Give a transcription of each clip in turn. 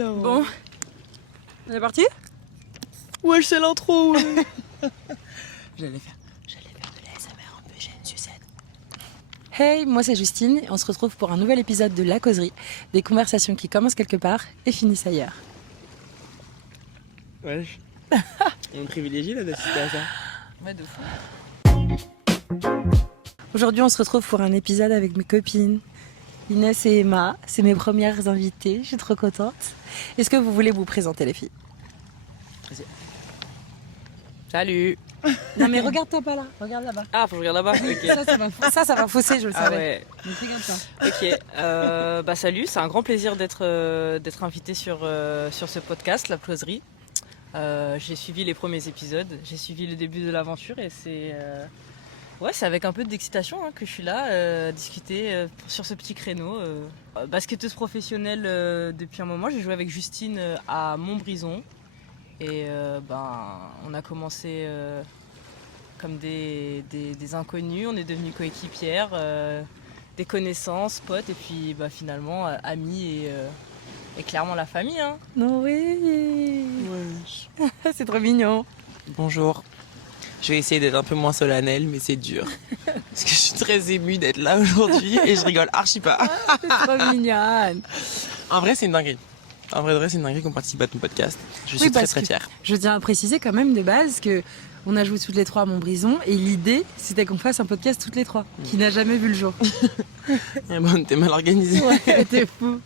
là. Bon, on est parti? Ouais, c'est l'intro, ouais. J'allais faire de la ASMR un peu, j'ai une sucette. Hey, moi c'est Justine et on se retrouve pour un nouvel épisode de La Causerie, des conversations qui commencent quelque part et finissent ailleurs. Wesh. On privilégie là d'assister à ça. Ouais, de fou. Aujourd'hui, on se retrouve pour un épisode avec mes copines, Inès et Emma. C'est mes premières invitées, je suis trop contente. Est-ce que vous voulez vous présenter, les filles? Salut. Non mais regarde-toi pas là, regarde là-bas. Ah, faut que je regarde là-bas. Ok. Ça va fausser, je le Ah savais. ouais. Donc regarde ça. Ok. Bah salut, c'est un grand plaisir d'être invité sur ce podcast, La Causerie. J'ai suivi les premiers épisodes, j'ai suivi le début de l'aventure et c'est avec un peu d'excitation que je suis là, discuter sur ce petit créneau. Basketteuse professionnelle depuis un moment, j'ai joué avec Justine à Montbrison. Et on a commencé comme des inconnus, on est devenus coéquipières, des connaissances, potes, et puis finalement amis et clairement la famille. Hein. Non, oui. Wesh. C'est trop mignon. Bonjour. Je vais essayer d'être un peu moins solennelle, mais c'est dur. Parce que je suis très émue d'être là aujourd'hui et je rigole archi pas. C'est trop mignonne. En vrai, c'est une dinguerie. En vrai, c'est une dinguerie qu'on participe à ton podcast. Je suis très fière. Je tiens à préciser quand même de base que on a joué toutes les trois à Montbrison et l'idée c'était qu'on fasse un podcast toutes les trois, qui n'a jamais vu le jour. Et bon, t'es mal organisée. Ouais, t'es fou.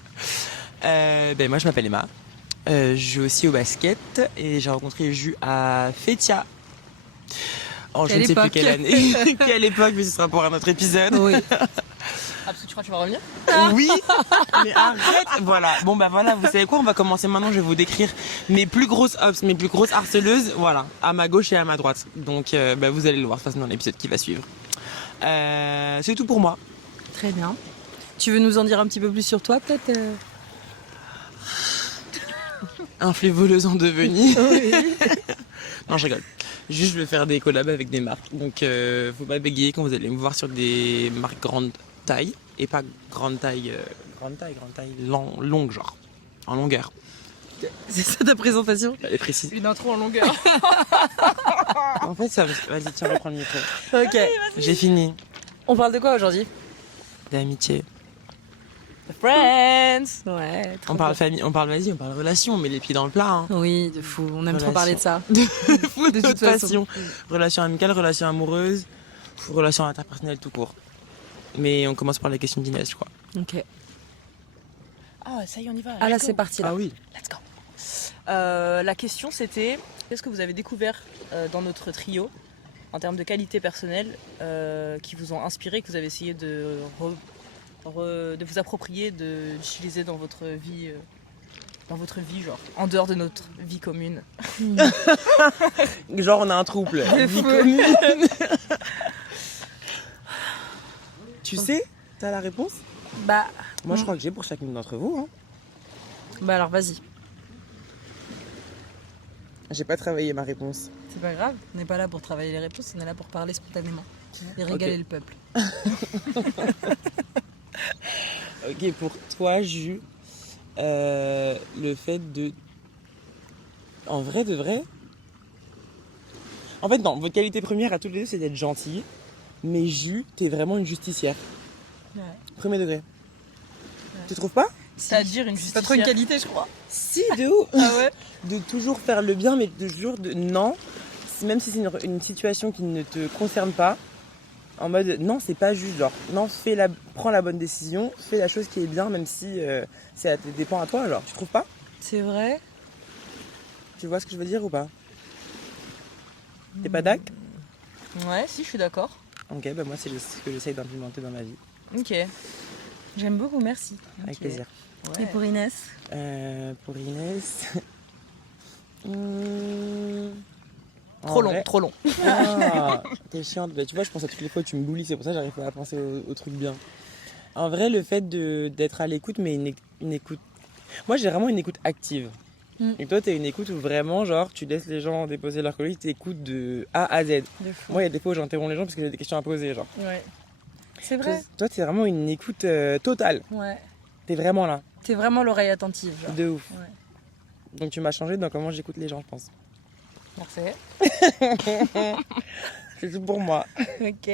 Moi, je m'appelle Emma. Je joue aussi au basket et j'ai rencontré Jus à Fétia. Je ne sais plus quelle année, quelle époque, mais ce sera pour un autre épisode. Oui. Ah, parce que tu crois que tu vas revenir? Oui, mais arrête. Voilà. Bon voilà, vous savez quoi, on va commencer maintenant, je vais vous décrire mes plus grosses hops, mes plus grosses harceleuses, voilà, à ma gauche et à ma droite. Donc vous allez le voir de toute façon dans l'épisode qui va suivre. C'est tout pour moi. Très bien. Tu veux nous en dire un petit peu plus sur toi peut-être Influvoleuse en devenir. Oui. Non, je rigole. Juste, je vais faire des collabs avec des marques. Donc, faut pas bégayer quand vous allez me voir sur des marques grande taille. Et pas grande taille, longue, genre. En longueur. C'est ça ta présentation? Elle est précise. Une intro en longueur. En fait, ça. Vas-y, tiens, reprends le micro. Ok. J'ai fini. On parle de quoi aujourd'hui? D'amitié. Friends. Ouais. On parle famille, on parle relation, on met les pieds dans le plat. Hein. Oui, de fou. On aime trop Relation. parler de ça. De De toute toute façon. façon. Relation amicale, relation amoureuse, relation interpersonnelle tout court. Mais on commence par la question d'Inès, je crois. Ok. Ah, ça y est, on y va. Ah là let's go. c'est parti là. Ah oui. Let's go. La question c'était, qu'est-ce que vous avez découvert dans notre trio en termes de qualité personnelle qui vous ont inspiré, que vous avez essayé de vous approprier, d'utiliser dans votre vie, genre en dehors de notre vie commune. Genre on a un trouble. Vie fou. commune. Tu sais, t'as la réponse? Bah Moi je crois que j'ai pour chacune d'entre vous. Hein. bah alors vas-y. J'ai pas travaillé ma réponse. C'est pas grave. On n'est pas là pour travailler les réponses. On est là pour parler spontanément et régaler le peuple. Ok, pour toi, Jus, le fait de... En vrai de vrai... En fait, non, votre qualité première à tous les deux, c'est d'être gentil. Mais Jus, t'es vraiment une justicière. Ouais. Premier degré. Tu trouves pas? C'est-à-dire une C'est pas trop une justicière. qualité, je crois. Si, de ouf. Ah ouais. De toujours faire le bien, mais de toujours de... Non, même si c'est une situation qui ne te concerne pas, en mode, non, c'est pas juste, genre, non, prends la bonne décision, fais la chose qui est bien, même si ça dépend à toi, genre, tu trouves pas? C'est vrai. Tu vois ce que je veux dire ou pas? T'es pas d'accord? Ouais, si, je suis d'accord. Ok, bah moi c'est ce que j'essaye d'implémenter dans ma vie. Ok. J'aime beaucoup, merci. Avec plaisir. Ouais. Et pour Inès? Pour Inès... Trop long, trop long. Ah, t'es chiante. Bah, tu vois, je pense à toutes les fois où tu me boulis, c'est pour ça que j'arrive pas à penser au truc bien. En vrai, le fait d'être à l'écoute, mais une écoute... Moi, j'ai vraiment une écoute active. Et toi, t'as une écoute où vraiment, genre, tu laisses les gens déposer leur colis, t'écoutes de A à Z. De fou. Moi, il y a des fois où j'interromps les gens parce que j'ai des questions à poser, genre. Ouais. C'est vrai. Toi, t'es vraiment une écoute totale. Ouais. T'es vraiment là. T'es vraiment l'oreille attentive. Genre. De ouf. Ouais. Donc tu m'as changé dans comment j'écoute les gens, je pense. Merci. C'est tout pour moi. Ok.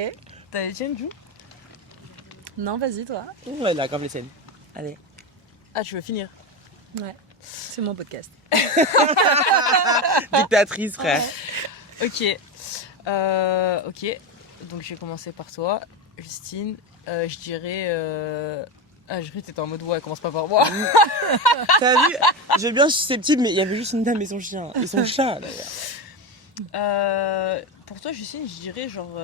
T'as les tiennes, Jou? Non, vas-y, toi. Ouais, la grave les scènes. Allez. Ah, tu veux finir? Ouais. C'est mon podcast. Dictatrice, frère. Ok. Ok. Donc, je vais commencer par toi, Justine. Je dirais... Ah, je croyais que t'étais en mode ouais, commence pas par moi. T'as vu? J'ai bien susceptible, mais il y avait juste une dame et son chien. Et son chat, d'ailleurs. Pour toi, Justine, je dirais genre...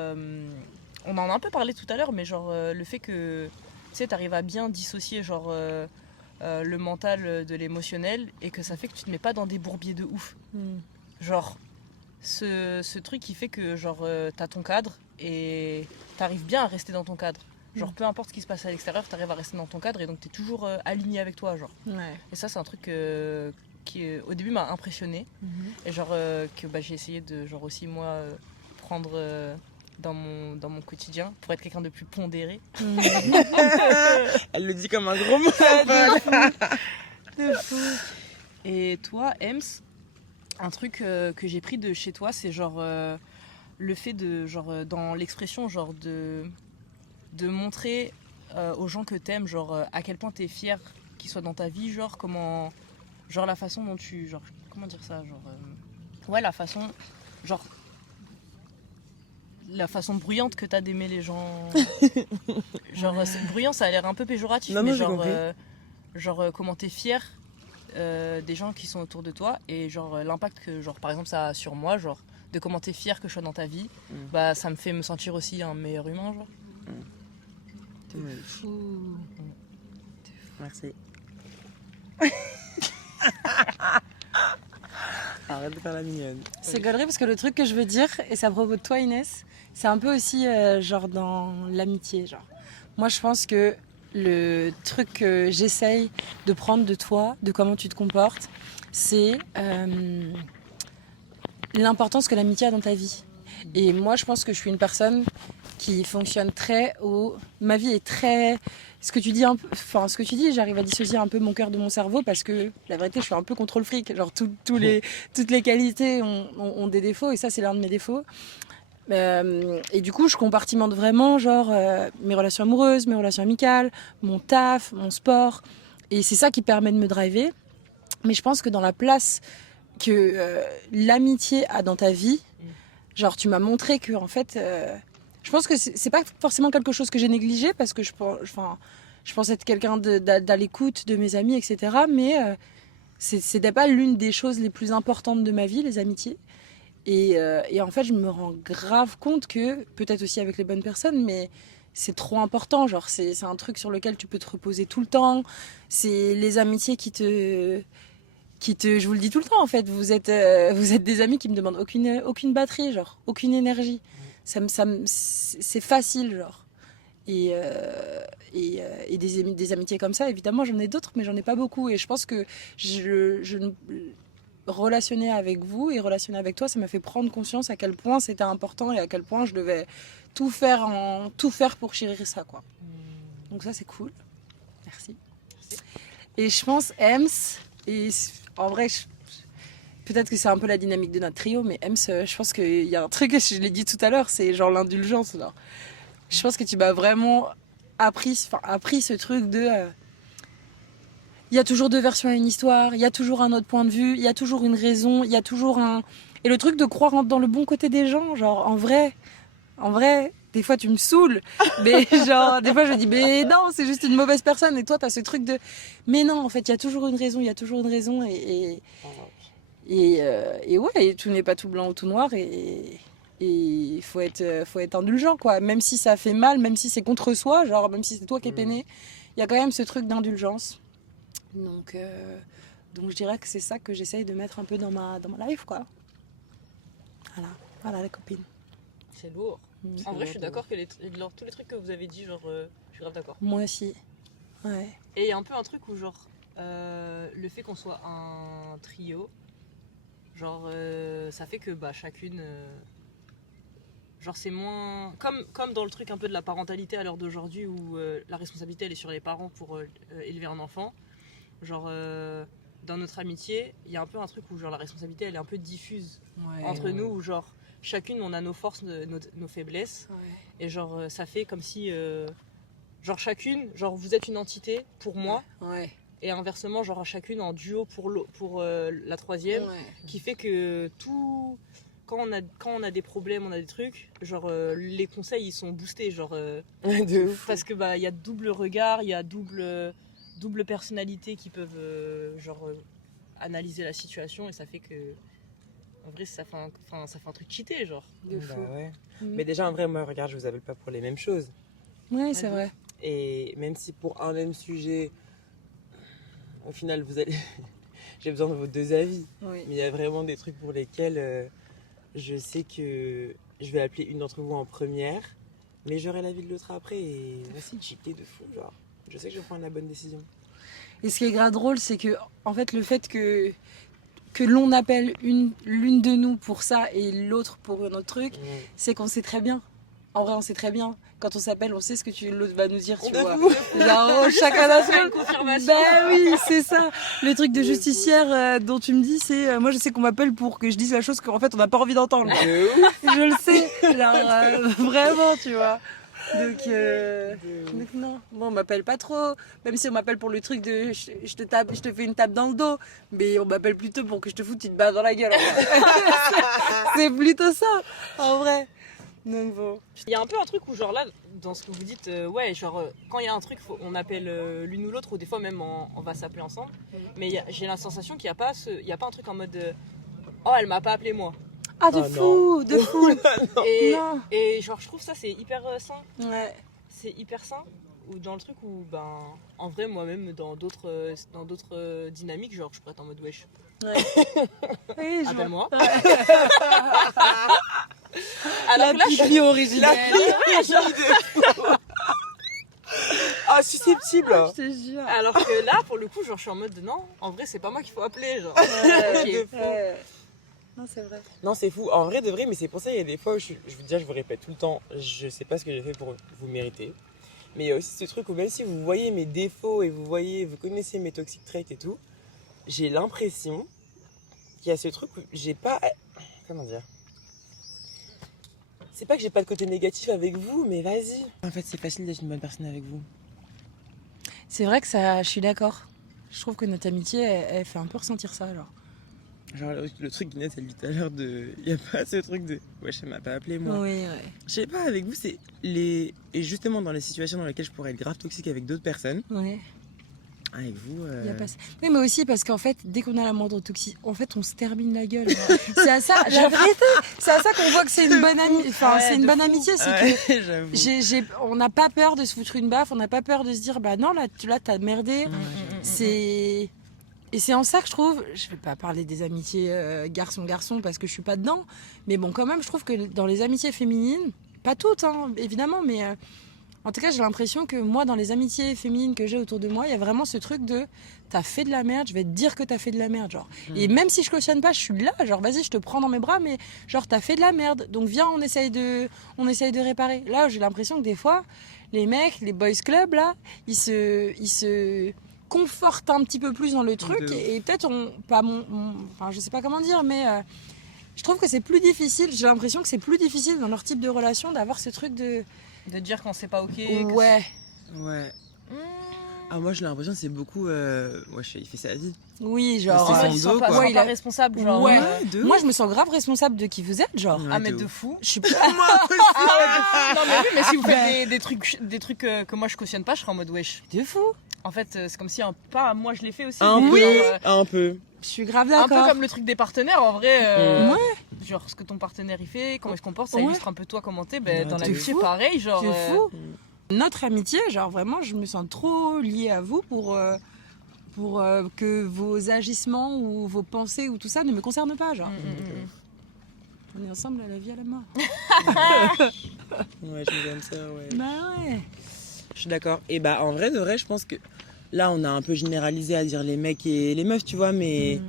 on en a un peu parlé tout à l'heure, mais genre le fait que tu sais, t'arrives à bien dissocier genre le mental de l'émotionnel et que ça fait que tu te mets pas dans des bourbiers de ouf. Genre, ce truc qui fait que genre t'as ton cadre et t'arrives bien à rester dans ton cadre. Genre, peu importe ce qui se passe à l'extérieur, t'arrives à rester dans ton cadre et donc t'es toujours aligné avec toi, genre. Ouais. Et ça, c'est un truc qui, au début, m'a impressionné. Et genre, que j'ai essayé de, genre, aussi, moi, prendre dans mon quotidien pour être quelqu'un de plus pondéré. Elle le dit comme un gros mot. De fou. Et toi, Ems, un truc que j'ai pris de chez toi, c'est genre le fait de, genre, dans l'expression, genre, de montrer aux gens que t'aimes, genre, à quel point t'es fier qu'ils soient dans ta vie, genre, comment, genre, la façon dont tu, genre, comment dire ça, genre, ouais, la façon, genre, la façon bruyante que t'as d'aimer les gens. Genre, bruyant, ça a l'air un peu péjoratif, non, mais j'ai genre, compris. comment t'es fier des gens qui sont autour de toi et genre l'impact que, genre, par exemple, ça a sur moi, genre, de comment t'es fier que je sois dans ta vie, bah, ça me fait me sentir aussi un meilleur humain, genre. T'es fou. Merci. Arrête de faire la mignonne. C'est gaulerie parce que le truc que je veux dire, et c'est à propos de toi Inès, c'est un peu aussi genre dans l'amitié. Genre. Moi je pense que le truc que j'essaye de prendre de toi, de comment tu te comportes, c'est l'importance que l'amitié a dans ta vie. Et moi je pense que je suis une personne qui fonctionne très ma vie est très... Ce que tu dis, j'arrive à dissocier un peu mon cœur de mon cerveau parce que la vérité, je suis un peu contrôle fric. Genre, toutes les qualités ont des défauts et ça, c'est l'un de mes défauts. Et du coup, je compartimente vraiment, genre, mes relations amoureuses, mes relations amicales, mon taf, mon sport. Et c'est ça qui permet de me driver. Mais je pense que dans la place que l'amitié a dans ta vie, genre, tu m'as montré que, en fait... je pense que c'est pas forcément quelque chose que j'ai négligé parce que je pense être quelqu'un d'à l'écoute de mes amis, etc. Mais c'était pas l'une des choses les plus importantes de ma vie, les amitiés. Et en fait, je me rends grave compte que, peut-être aussi avec les bonnes personnes, mais c'est trop important. Genre, c'est un truc sur lequel tu peux te reposer tout le temps. C'est les amitiés je vous le dis tout le temps en fait, vous êtes des amis qui me demandent aucune batterie, genre, aucune énergie. C'est facile, genre. Et des amitiés comme ça, évidemment, j'en ai d'autres, mais j'en ai pas beaucoup. Et je pense que relationner avec vous et relationner avec toi, ça m'a fait prendre conscience à quel point c'était important et à quel point je devais tout faire pour chérir ça, quoi. Donc ça, c'est cool. Merci. Et je pense, Ems, et en vrai, peut-être que c'est un peu la dynamique de notre trio, mais Ems, je pense qu'il y a un truc, je l'ai dit tout à l'heure, c'est genre l'indulgence. Là. Je pense que tu m'as vraiment appris ce truc de... Il y a toujours deux versions à une histoire, il y a toujours un autre point de vue, il y a toujours une raison, il y a toujours un... Et le truc de croire dans le bon côté des gens, genre en vrai, des fois tu me saoules, mais genre des fois je dis mais non, c'est juste une mauvaise personne et toi t'as ce truc de... Mais non, en fait, il y a toujours une raison, et ouais, et tout n'est pas tout blanc ou tout noir et il faut être indulgent, quoi. Même si ça fait mal, même si c'est contre soi, genre même si c'est toi qui es peiné, il y a quand même ce truc d'indulgence. Donc je dirais que c'est ça que j'essaye de mettre un peu dans ma life, quoi. Voilà les copines. C'est lourd. En vrai, je suis d'accord que tous les trucs que vous avez dit, genre, je suis grave d'accord. Moi aussi. Ouais. Et il y a un peu un truc où, genre, le fait qu'on soit un trio, genre, ça fait que bah, chacune. Genre, c'est moins. Comme dans le truc un peu de la parentalité à l'heure d'aujourd'hui où la responsabilité elle est sur les parents pour élever un enfant. Genre, dans notre amitié, il y a un peu un truc où genre la responsabilité elle est un peu diffuse Ouais. entre nous, où genre chacune on a nos forces, nos faiblesses, Ouais. et genre ça fait comme si genre chacune, genre vous êtes une entité pour moi, Ouais. et inversement genre chacune en duo pour la troisième, qui fait que tout quand on a des problèmes, on a des trucs, genre les conseils ils sont boostés, genre De ouf. parce que bah il y a double regard, il y a double personnalité qui peuvent analyser la situation, et ça fait que en vrai ça fait un truc cheaté genre. De Bah fou. ouais. Mm. Mais déjà, en vrai, moi, regarde, je vous appelle pas pour les mêmes choses. Ouais, c'est vrai. Et même si pour un même sujet, au final, vous allez... j'ai besoin de vos deux avis. Oui. Mais il y a vraiment des trucs pour lesquels je sais que je vais appeler une d'entre vous en première, mais j'aurai l'avis de l'autre après. Et c'est cheaté de fou, genre. Je sais que je vais prendre la bonne décision. Et ce qui est grave drôle, c'est que en fait le fait que l'on appelle l'une de nous pour ça et l'autre pour un autre truc, c'est qu'on sait très bien. En vrai, on sait très bien. Quand on s'appelle, on sait ce que l'autre va nous dire, tu De vois. fou. Genre, oh, chacun a Faire son... une confirmation. Ben oui, c'est ça. Le truc de justicière dont tu me dis, c'est... moi, je sais qu'on m'appelle pour que je dise la chose qu'en fait, on n'a pas envie d'entendre. De ouf. Je le sais. Genre, vraiment, tu vois. Donc, De ouf. donc non, bon, on m'appelle pas trop. Même si on m'appelle pour le truc de je te tape, je te fais une tape dans le dos. Mais on m'appelle plutôt pour que je te foute une balle dans la gueule. En vrai. C'est plutôt ça, en vrai. Donc bon. Il y a un peu un truc où genre là dans ce que vous dites ouais genre quand il y a un truc on appelle l'une ou l'autre, ou des fois même on va s'appeler ensemble, mais j'ai la sensation qu'il n'y a pas un truc en mode oh elle m'a pas appelé moi, Ah, de Oh, fou, de fou. et, Non. et genre je trouve ça c'est hyper sain, Ouais. c'est hyper sain, ou dans le truc où ben en vrai moi-même dans d'autres dynamiques genre je pourrais être en mode wesh Ouais. Oui, je vois. appelle-moi. La Alors que là pipi originelle. Ah, susceptible. Je te jure. alors que là pour le coup genre je suis en mode non en vrai c'est pas moi qu'il faut appeler genre. Ouais. Ok. Ouais. Non, c'est vrai. Non, c'est fou. En vrai, de vrai, mais c'est pour ça, il y a des fois où je vous répète tout le temps, je sais pas ce que j'ai fait pour vous mériter. Mais il y a aussi ce truc où même si vous voyez mes défauts et vous connaissez mes toxic traits et tout, j'ai l'impression qu'il y a ce truc où j'ai pas... Comment dire ? C'est pas que j'ai pas de côté négatif avec vous, mais vas-y. En fait, c'est facile d'être une bonne personne avec vous. C'est vrai que ça, je suis d'accord. Je trouve que notre amitié, elle fait un peu ressentir ça, alors. Genre, le truc qu'Inès a dit tout à l'heure de... Il y a pas ce truc de... Ouais, elle m'a pas appelé, moi. Oui, ouais. Je sais pas, avec vous, c'est les... Et justement, dans les situations dans lesquelles je pourrais être grave toxique avec d'autres personnes, Ouais. avec vous... Y a pas ça. Oui, mais aussi parce qu'en fait, dès qu'on a la moindre toxique, en fait, on se termine la gueule. C'est à ça, la vérité, c'est à ça qu'on voit que c'est une bonne amitié. Enfin, Ouais, c'est une de bonne fou. amitié, c'est que Ouais, j'avoue. on n'a pas peur de se foutre une baffe, on n'a pas peur de se dire, bah non, là t'as merdé. C'est... Et c'est en ça que je trouve, je vais pas parler des amitiés garçon-garçon parce que je suis pas dedans, mais bon, quand même, je trouve que dans les amitiés féminines, pas toutes, hein, évidemment, mais en tout cas, j'ai l'impression que moi, dans les amitiés féminines que j'ai autour de moi, il y a vraiment ce truc de t'as fait de la merde, je vais te dire que t'as fait de la merde, genre. Et même si je cautionne pas, je suis là, genre, vas-y, je te prends dans mes bras, mais genre, t'as fait de la merde, donc viens, on essaye de réparer. Là, j'ai l'impression que des fois, les mecs, les boys club, là, ils se confortent un petit peu plus dans le truc, De ouf. et peut-être enfin, je sais pas comment dire, mais je trouve que c'est plus difficile, j'ai l'impression que c'est plus difficile dans leur type de relation d'avoir ce truc de... De dire quand c'est pas ok. que Ouais. Ouais. c'est- Ah, moi, j'ai l'impression que c'est beaucoup... Ouais, il fait sa vie. Oui, genre... C'est Ah, son il se dos, sent pas, quoi. se sent Ouais, pas il a- responsable genre. Ouais. de Moi, ouf. je me sens grave responsable de qui vous êtes, genre. Ouais, Ah mais de de ouf. fou. Je suis Non mais oui, mais si vous faites des trucs que moi je cautionne pas, je serais en mode wesh. de fou. En fait, c'est comme si pas moi je l'ai fait aussi. Un mais peu. genre, Un peu. Je suis grave un d'accord. peu comme le truc des partenaires en vrai. Ouais. Genre ce que ton partenaire il fait, comment il se comporte, ça Ouais. illustre un peu toi comment t'es. Ouais, Dans de l'amitié fou. pareil, genre. C'est fou. Notre amitié, genre vraiment, je me sens trop liée à vous pour que vos agissements ou vos pensées ou tout ça ne me concernent pas, genre. On est ensemble à la vie, à la mort. Ouais, je comme ça, ouais. Bah ouais. Je suis d'accord. Et bah, en vrai, de vrai, je pense que là, on a un peu généralisé à dire les mecs et les meufs, tu vois, mais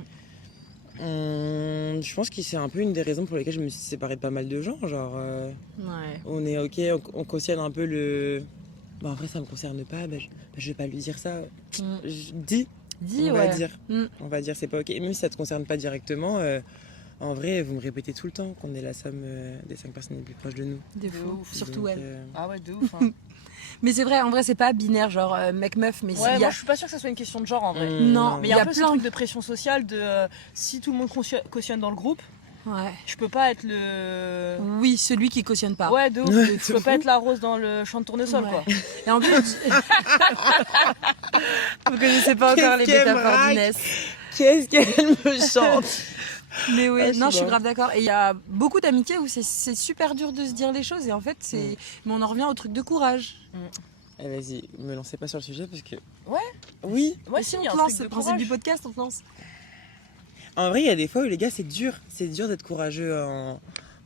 je pense que c'est un peu une des raisons pour lesquelles je me suis séparée de pas mal de gens. Genre, Ouais. on est ok, on cautionne un peu le. Bah, en vrai, ça me concerne pas, je vais pas lui dire ça. Je dis, Dis, on va ouais. dire. Mm. On va dire, c'est pas ok. Et même si ça te concerne pas directement, en vrai, vous me répétez tout le temps qu'on est la somme des 5 personnes les plus proches de nous. Des De fous, ouf. surtout Donc, elle. Ah ouais, de ouf. Hein. Mais c'est vrai, en vrai, c'est pas binaire, genre mec-meuf, mais Ouais, il y moi a... je suis pas sûre que ça soit une question de genre en vrai. Non, Mais il il y y a a un peu ce plein. truc de pression sociale de si tout le monde cautionne dans le groupe, Ouais. je peux pas être le. Oui, celui qui cautionne pas. Ouais, de ouf. Ouais, Je peux pas être la rose dans le champ de tournesol Ouais. quoi. Et en plus, vous connaissez pas encore les Qu'est-ce qu'elle me métaphores raque d'Inès. Qu'est-ce qu'elle me chante? Mais oui, Ah, non, je suis bon. grave d'accord. Et il y a beaucoup d'amitiés où c'est super dur de se dire les choses. Et en fait, c'est. Mais on en revient au truc de courage. Eh, vas-y, me lancez pas sur le sujet parce que. Ouais. Oui. Ouais, Et si, si on il y a te un lance, truc c'est de le principe courage. du podcast, on te lance. En vrai, il y a des fois où les gars, c'est dur. C'est dur d'être courageux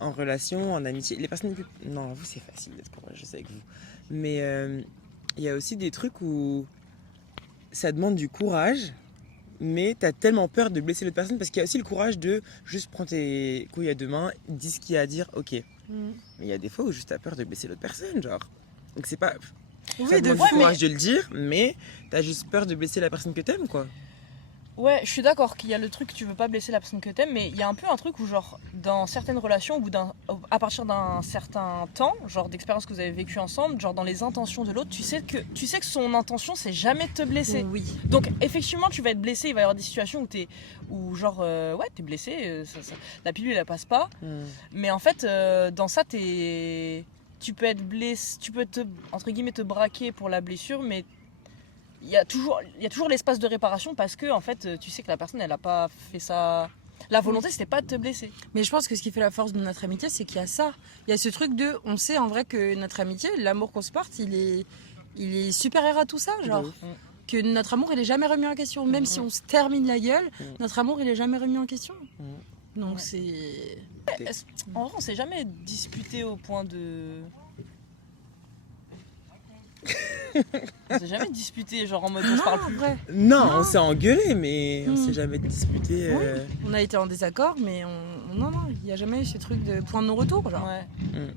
en relation, en amitié. Les personnes les plus. Non, vous, c'est facile d'être courageux avec vous. Mais il y a aussi des trucs où ça demande du courage, mais t'as tellement peur de blesser l'autre personne parce qu'il y a aussi le courage de juste prendre tes couilles à deux mains, dis ce qu'il y a à dire, ok. Mais il y a des fois où juste t'as peur de blesser l'autre personne, genre. Donc c'est pas. Ça Oui, de demande fou. du courage de le dire, mais t'as juste peur de blesser la personne que t'aimes, quoi. Ouais, je suis d'accord qu'il y a le truc que tu veux pas blesser la personne que t'aimes, mais il y a un peu un truc où genre dans certaines relations, à partir d'un certain temps, genre d'expérience que vous avez vécu ensemble, genre dans les intentions de l'autre, tu sais que son intention c'est jamais de te blesser. Oui. Donc effectivement tu vas être blessé, il va y avoir des situations où genre ouais t'es blessé, la pilule elle passe pas, mais en fait dans ça tu peux être blessé, tu peux entre guillemets te braquer pour la blessure, mais il y a toujours l'espace de réparation parce que en fait tu sais que la personne elle a pas fait ça. La volonté c'était pas de te blesser. Mais je pense que ce qui fait la force de notre amitié, c'est qu'il y a ça. Il y a ce truc de, on sait en vrai que notre amitié, l'amour qu'on se porte, il est supérieur à tout ça, genre. De ouf. Que notre amour, il est jamais remis en question. Même si on se termine la gueule, notre amour, il est jamais remis en question. Donc Ouais. c'est... En vrai on s'est jamais disputé au point de. On s'est jamais disputé genre en mode on se parle Non, plus. vrai. Non, on s'est engueulé, mais on Mm. s'est jamais disputé. On a été en désaccord, mais non, il n'y a jamais eu ce truc de point de non-retour, genre. Ouais. Mm.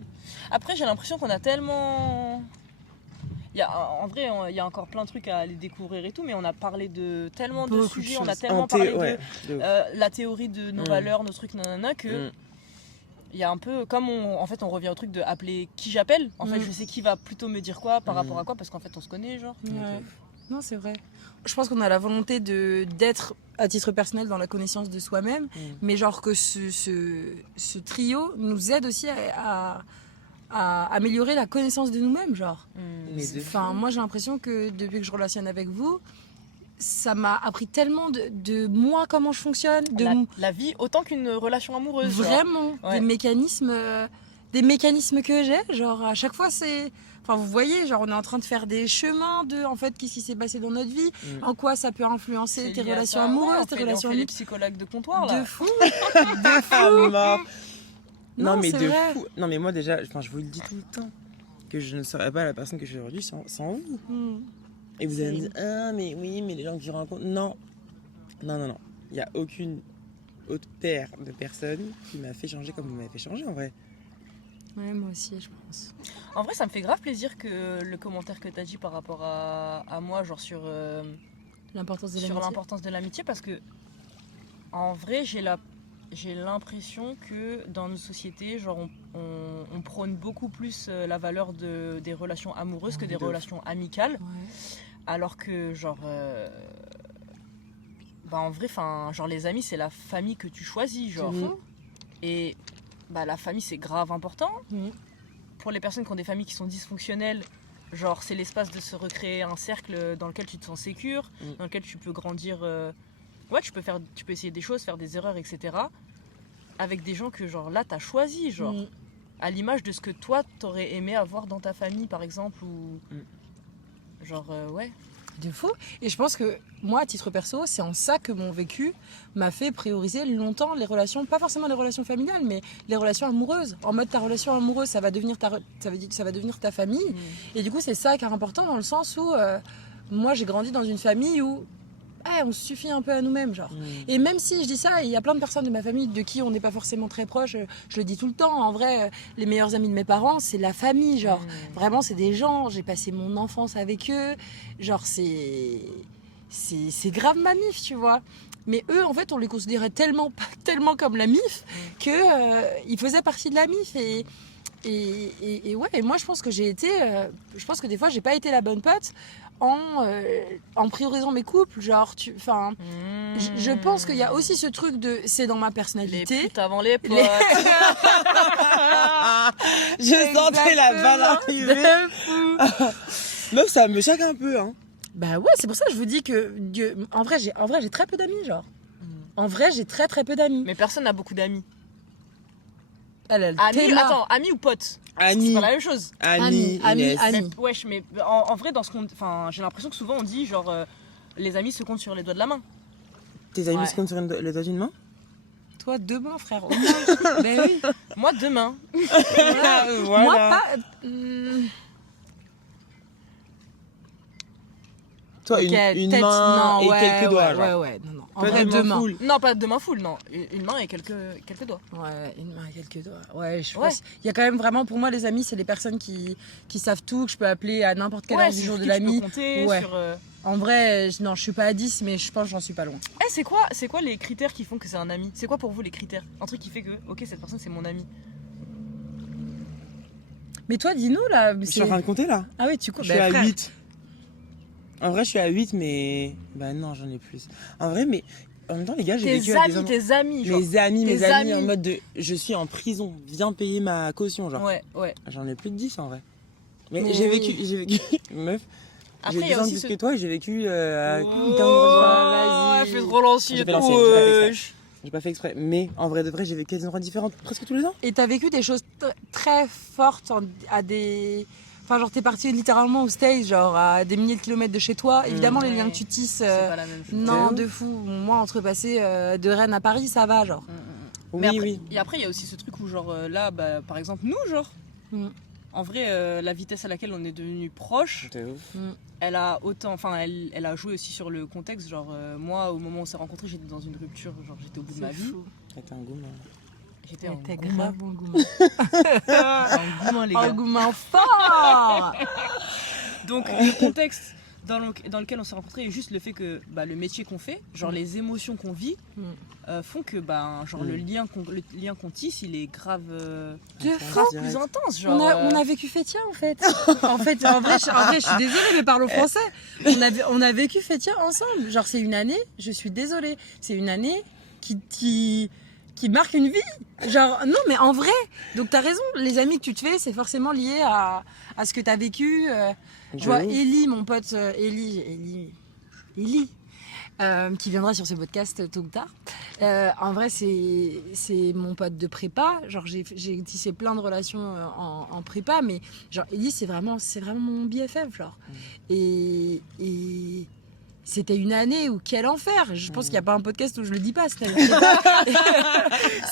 Après j'ai l'impression qu'on a tellement. En vrai, il y a encore plein de trucs à aller découvrir et tout, mais on a parlé de tellement de Beaucoup de sujets, on a choses. tellement parlé ouais, de de ouf. la théorie de nos valeurs, nos trucs, nanana, que Mm. il y a un peu comme en fait on revient au truc de appeler qui j'appelle. En fait, je sais qui va plutôt me dire quoi par rapport à quoi parce qu'en fait on se connaît genre. Ouais. Non, c'est vrai. Je pense qu'on a la volonté d'être, à titre personnel, dans la connaissance de soi-même, mais genre que ce trio nous aide aussi à améliorer la connaissance de nous-mêmes, genre. Mais de Enfin, moi j'ai l'impression que depuis que je relationne avec vous, ça m'a appris tellement de moi, comment je fonctionne, de La vie autant qu'une relation amoureuse. genre. vraiment Ouais. des mécanismes que j'ai. Genre à chaque fois c'est, enfin vous voyez, genre on est en train de faire des chemins de, en fait, qu'est-ce qui s'est passé dans notre vie, en quoi ça peut influencer C'est tes lié à relations ça. amoureuses, Ouais, tes on relations fait les amies. psychologues de comptoir là. De fou. Ah, mort. Non, Non, mais c'est de vrai. fou. Non, mais moi déjà, je vous le dis tout le temps, que je ne serais pas la personne que je suis aujourd'hui sans vous. Mm. Et vous allez me C'est- dire, ah, mais oui, mais les gens que je rencontre. Non. Non, non, non. Il n'y a aucune autre paire de personnes qui m'a fait changer comme vous m'avez fait changer en vrai. Ouais, moi aussi, je pense. En vrai, ça me fait grave plaisir que le commentaire que tu as dit par rapport à moi, genre sur L'importance de sur l'amitié. l'importance de l'amitié, parce que en vrai, j'ai l'impression que dans nos sociétés, genre on prône beaucoup plus la valeur des relations amoureuses que des De ouf. relations amicales, Ouais. alors que genre bah en vrai, enfin genre les amis c'est la famille que tu choisis, genre. C'est fou. Et bah la famille c'est grave important. Mm. Pour les personnes qui ont des familles qui sont dysfonctionnelles, genre c'est l'espace de se recréer un cercle dans lequel tu te sens sécure, dans lequel tu peux grandir. Ouais, tu peux essayer des choses, faire des erreurs, etc. Avec des gens que genre là t'as choisi, genre Mm. à l'image de ce que toi t'aurais aimé avoir dans ta famille par exemple ou genre ouais. De fou. Et je pense que moi, à titre perso, c'est en ça que mon vécu m'a fait prioriser longtemps les relations, pas forcément les relations familiales, mais les relations amoureuses. En mode, ta relation amoureuse, ça va devenir ça va devenir ta famille. Et du coup, c'est ça qui est important dans le sens où moi, j'ai grandi dans une famille où on se suffit un peu à nous-mêmes, genre. Et même si je dis ça, il y a plein de personnes de ma famille de qui on n'est pas forcément très proche, je le dis tout le temps, en vrai, les meilleurs amis de mes parents, c'est la famille, genre. Vraiment, c'est des gens, j'ai passé mon enfance avec eux, genre c'est grave ma mif, tu vois. Mais eux, en fait, on les considérait tellement comme la mif que ils faisaient partie de la mif. Et ouais, et moi, je pense que je pense que des fois, j'ai pas été la bonne pote en priorisant mes couples. Genre, je pense qu'il y a aussi ce truc de, c'est dans ma Les personnalité. putes avant les potes. Je sentais la balle arriver. De fou. Meuf, ça me choque un peu, hein. Bah ouais, c'est pour ça que je vous dis que en vrai, j'ai très peu d'amis, genre. En vrai, j'ai très peu d'amis. Mais personne n'a beaucoup d'amis. Elle Amis, t'es là. attends, amis ou potes? Amis. C'est pas la même chose. Amis. Inès. Amis. Mais, wesh, mais en vrai, j'ai l'impression que souvent on dit genre les amis se comptent sur les doigts de la main. Tes amis Ouais. se comptent sur les doigts d'une main? Toi, demain, frère. Au moins. Ben oui. Moi, demain. Voilà. Moi, pas. Toi, Ok, une peut-être, main non, et ouais, quelques doigts, ouais, genre. ouais, non. En Pas vrai, de main deux mains. full. Non, pas de main full, non. Une main et quelques doigts. Ouais, une main et quelques doigts. Ouais, je Ouais. pense. Il y a quand même vraiment, pour moi, les amis, c'est les personnes qui savent tout, que je peux appeler à n'importe quelle heure du sur jour de qui la tu peux nuit. compter, Ouais. sur, En vrai, non, je suis pas à 10, mais je pense que j'en suis pas loin. c'est quoi les critères qui font que c'est un ami? C'est quoi pour vous les critères? Un truc qui fait que, ok, cette personne c'est mon ami. Mais toi, dis-nous, là. Je suis en train de compter, là. Ah oui, tu comptes. Je suis à 8. En vrai, je suis à 8, mais... Bah non, j'en ai plus. En vrai, mais... En même temps, les gars, j'ai vécu avec des hommes... tes amis, genre. Mes amis Tes en amis. mode de... Je suis en prison, viens payer ma caution, genre. Ouais. J'en ai plus de 10, en vrai. Mais Mais j'ai oui. vécu... Meuf, Après, j'ai il y a 10 ans de aussi plus ce... que toi et j'ai vécu à 15 Oh, vas-y. elle fait trop l'ancienne. J'ai fait l'ancienne, j'ai pas fait Wesh. J'ai pas fait exprès. Mais en vrai de vrai, j'ai vécu à des endroits différents presque tous les ans. Et t'as vécu des choses très fortes à des. Enfin, genre, t'es parti littéralement au States, genre à des milliers de kilomètres de chez toi. Évidemment, les liens que tu tisses. C'est pas la même chose. Non, De de fou. Moi, entre passer de Rennes à Paris, ça va, genre. Mais Oui, après, oui. Et après, il y a aussi ce truc où, genre, là, bah, par exemple, nous, genre, Mm. en vrai, la vitesse à laquelle on est devenu proche, De ouf. elle a autant, enfin, elle a joué aussi sur le contexte. Genre, moi, au moment où on s'est rencontrés, j'étais dans une rupture, genre, j'étais au bout de ma vie. T'es un goût, J'étais en T'es gourmand. grave engouement. Un gourmand, les gars. Engouement fort. Donc, le contexte dans lequel on s'est rencontrés et juste le fait que bah, le métier qu'on fait, genre les émotions qu'on vit, font que bah, genre, le lien qu'on tisse, il est grave, De grave fou. plus intense. Genre, On a vécu Fétia en fait. En vrai, je suis désolée, mais parle au français. On a vécu Fétia ensemble. Genre, c'est une année, je suis désolée, c'est une année qui marque une vie. Genre, non, mais en vrai. Donc, t'as raison, les amis que tu te fais, c'est forcément lié à ce que t'as vécu. Je vois Ellie, mon pote Ellie, qui viendra sur ce podcast tôt ou tard. En vrai, c'est mon pote de prépa. Genre, j'ai tissé plein de relations en prépa, mais genre, Ellie, c'est vraiment mon BFF, genre. Et c'était une année où quel enfer. Je pense qu'il n'y a pas un podcast où je le dis pas.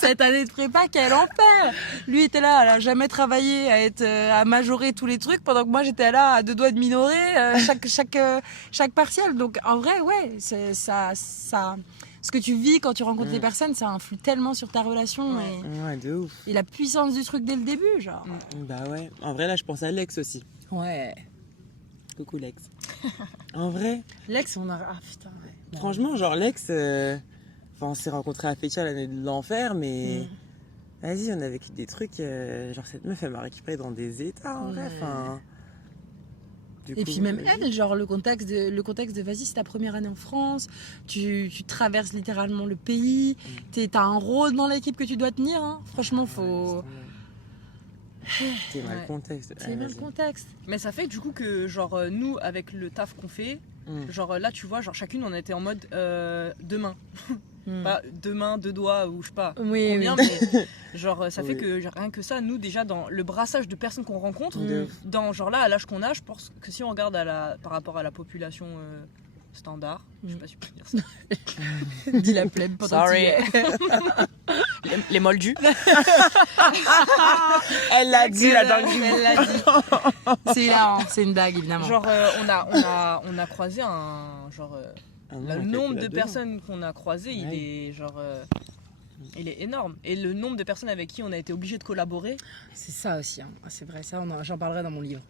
Cette année de prépa, quel enfer. Lui était là, elle a jamais travaillé à majorer tous les trucs, pendant que moi j'étais là à 2 doigts de minorer chaque partiel. Donc en vrai, ouais, ça, ce que tu vis quand tu rencontres les personnes, ça influe tellement sur ta relation Ouais, de ouf. et la puissance du truc dès le début, genre. Bah ouais. En vrai, là, je pense à Lex aussi. Ouais. Coucou Lex. En vrai, Lex, on a. Ah putain, ouais. franchement, genre Lex, on s'est rencontrés à Fétia l'année de l'enfer, mais vas-y, on a vécu des trucs. Genre, cette meuf, elle m'a récupéré dans des états, en vrai. Enfin. Et puis même elle, genre le contexte de vas-y, c'est ta première année en France, tu traverses littéralement le pays, t'as un rôle dans l'équipe que tu dois tenir, hein. Franchement, faut... C'est mal le contexte. C'est mal le contexte. Mais ça fait du coup que genre nous avec le taf qu'on fait, genre là tu vois, genre chacune on était en mode deux mains. Pas 2 mains, 2 doigts ou je sais pas combien, mais genre ça fait que rien que ça, nous déjà dans le brassage de personnes qu'on rencontre, dans genre là à l'âge qu'on a, je pense que si on regarde par rapport à la population standard, je sais pas si je peux dire ça. Dis la plèbe pendant Sorry. les moldus. Elle l'a dit, la dingue. Elle l'a dit. C'est hilarant, c'est une blague évidemment. Genre on a croisé le nombre de personnes qu'on a croisées, il est genre il est énorme. Et le nombre de personnes avec qui on a été obligé de collaborer. C'est ça aussi, hein. C'est vrai, ça j'en parlerai dans mon livre.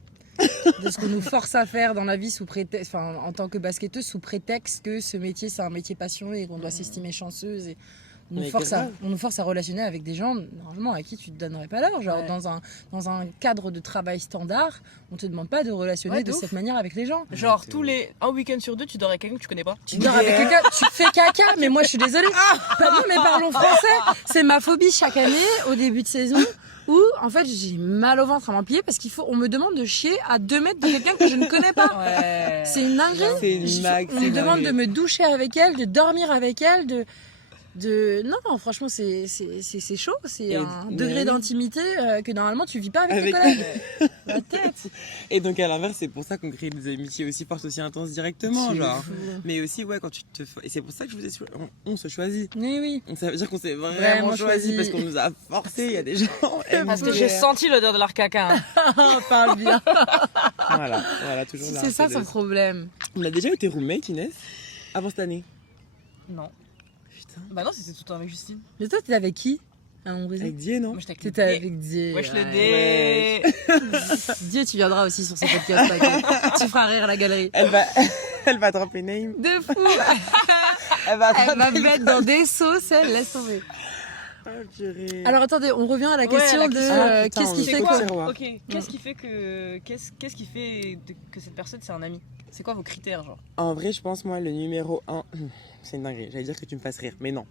de ce qu'on nous force à faire dans la vie sous prétexte, enfin, en tant que basketteuse, sous prétexte que ce métier, c'est un métier passion et qu'on doit s'estimer chanceuse. Et on nous force à relationner avec des gens, normalement, à qui tu ne te donnerais pas l'heure. Genre, dans un cadre de travail standard, on ne te demande pas de relationner de cette manière avec les gens. Genre, un week-end sur 2, tu dors avec quelqu'un que tu connais pas. Tu dors avec quelqu'un, tu fais caca, mais moi je suis désolée. Pardon, mais parlons français. C'est ma phobie chaque année, au début de saison, où en fait j'ai mal au ventre à m'en plier parce on me demande de chier à 2 mètres de quelqu'un que je ne connais pas. Ouais. C'est une dinguerie. On me demande de me doucher avec elle, de dormir avec elle, non, franchement c'est chaud, c'est un degré d'intimité que normalement tu vis pas avec tes collègues. La tête. Et donc à l'inverse, c'est pour ça qu'on crée des amitiés aussi fortes, aussi intenses directement, genre. Mais aussi quand et c'est pour ça que on se choisit. Oui. Donc ça veut dire qu'on s'est vraiment choisi parce qu'on nous a forcé. Il y a des gens. Parce que j'ai senti l'odeur de leur caca. Hein. Parle bien. Voilà, toujours là. C'est ça son problème. On a déjà été roommate, Inès, avant cette année. Non. Putain. Bah non, c'était tout le temps avec Justine. Mais toi, t'étais avec qui à Montbrison? Avec Die, non? Moi, j'étais T'étais avec Die. Wesh le dé. Die, tu viendras aussi sur ce podcast. Tu feras rire la galerie. Elle va dropper name. De fou. Elle va me mettre dans des sauces, elle laisse tomber. Oh, purée. Alors attendez, on revient à la question de qu'est-ce qui fait que... Ok, qu'est-ce qui fait que cette personne c'est un ami? C'est quoi vos critères, genre? En vrai, je pense, moi, le numéro 1, c'est une dinguerie. J'allais dire que tu me fasses rire, mais non.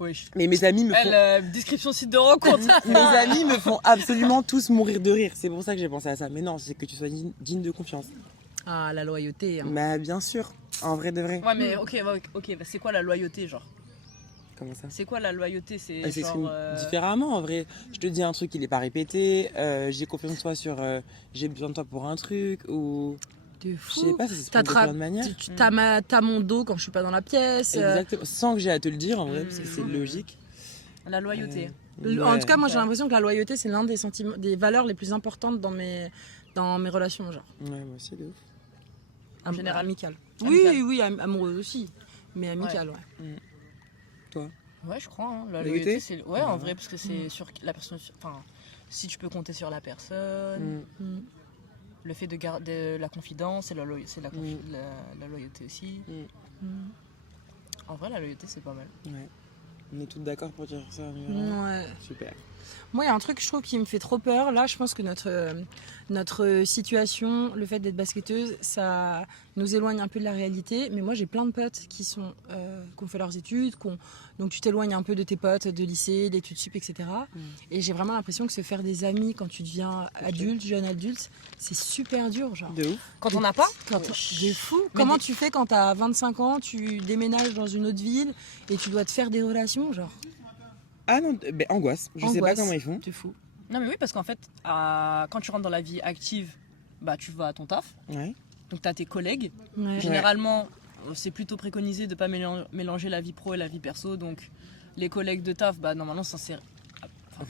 Wesh. Mais mes amis me font... Description site de rencontre. Mes amis me font absolument tous mourir de rire. C'est pour ça que j'ai pensé à ça. Mais non, c'est que tu sois digne de confiance. Ah, la loyauté. Hein. Bah, bien sûr. En vrai de vrai. Ouais, mais ok, bah, c'est quoi la loyauté, genre? Comment ça? C'est quoi la loyauté? C'est Elle s'exprime genre... différemment, en vrai. Je te dis un truc, il n'est pas répété. J'ai confiance en toi sur... j'ai besoin de toi pour un truc. Ou... De fou. Je sais pas, ça s'exprime de plein de manières. T'as mon dos quand je suis pas dans la pièce. Exactement. Sans que j'ai à te le dire, en vrai, parce que c'est logique. La loyauté. En tout cas, moi j'ai l'impression que la loyauté, c'est l'un des sentiments, des valeurs les plus importantes dans mes relations, genre. Ouais, moi aussi, de ouf. En général. Amical. Amical. Oui, amoureuse aussi. Mais amical, ouais. Toi? Ouais, je crois. Hein. La loyauté, loyauté, c'est... Ouais, en vrai, parce que c'est sur la personne... Enfin, si tu peux compter sur la personne... Le fait de garder la confidence, c'est la loyauté aussi. En vrai, la loyauté, c'est pas mal. Ouais. On est toutes d'accord pour dire ça. Ouais. Super. Moi, il y a un truc, je trouve, qui me fait trop peur. Là, je pense que notre situation, le fait d'être basketteuse, ça nous éloigne un peu de la réalité. Mais moi, j'ai plein de potes qui ont fait leurs études, donc tu t'éloignes un peu de tes potes de lycée, d'études sup, etc. Et j'ai vraiment l'impression que se faire des amis quand tu deviens adulte, jeune adulte, c'est super dur, genre. De ouf. Quand on n'a pas De fou. Comment tu fais quand t'as 25 ans, tu déménages dans une autre ville et tu dois te faire des relations, genre? Ah non, angoisse. Je sais pas comment ils font. C'est fou. Non, mais oui, parce qu'en fait, quand tu rentres dans la vie active, bah, tu vas à ton taf. Ouais. Donc, tu as tes collègues. Ouais. Généralement, c'est plutôt préconisé de ne pas mélanger la vie pro et la vie perso. Donc, les collègues de taf, bah, normalement, c'est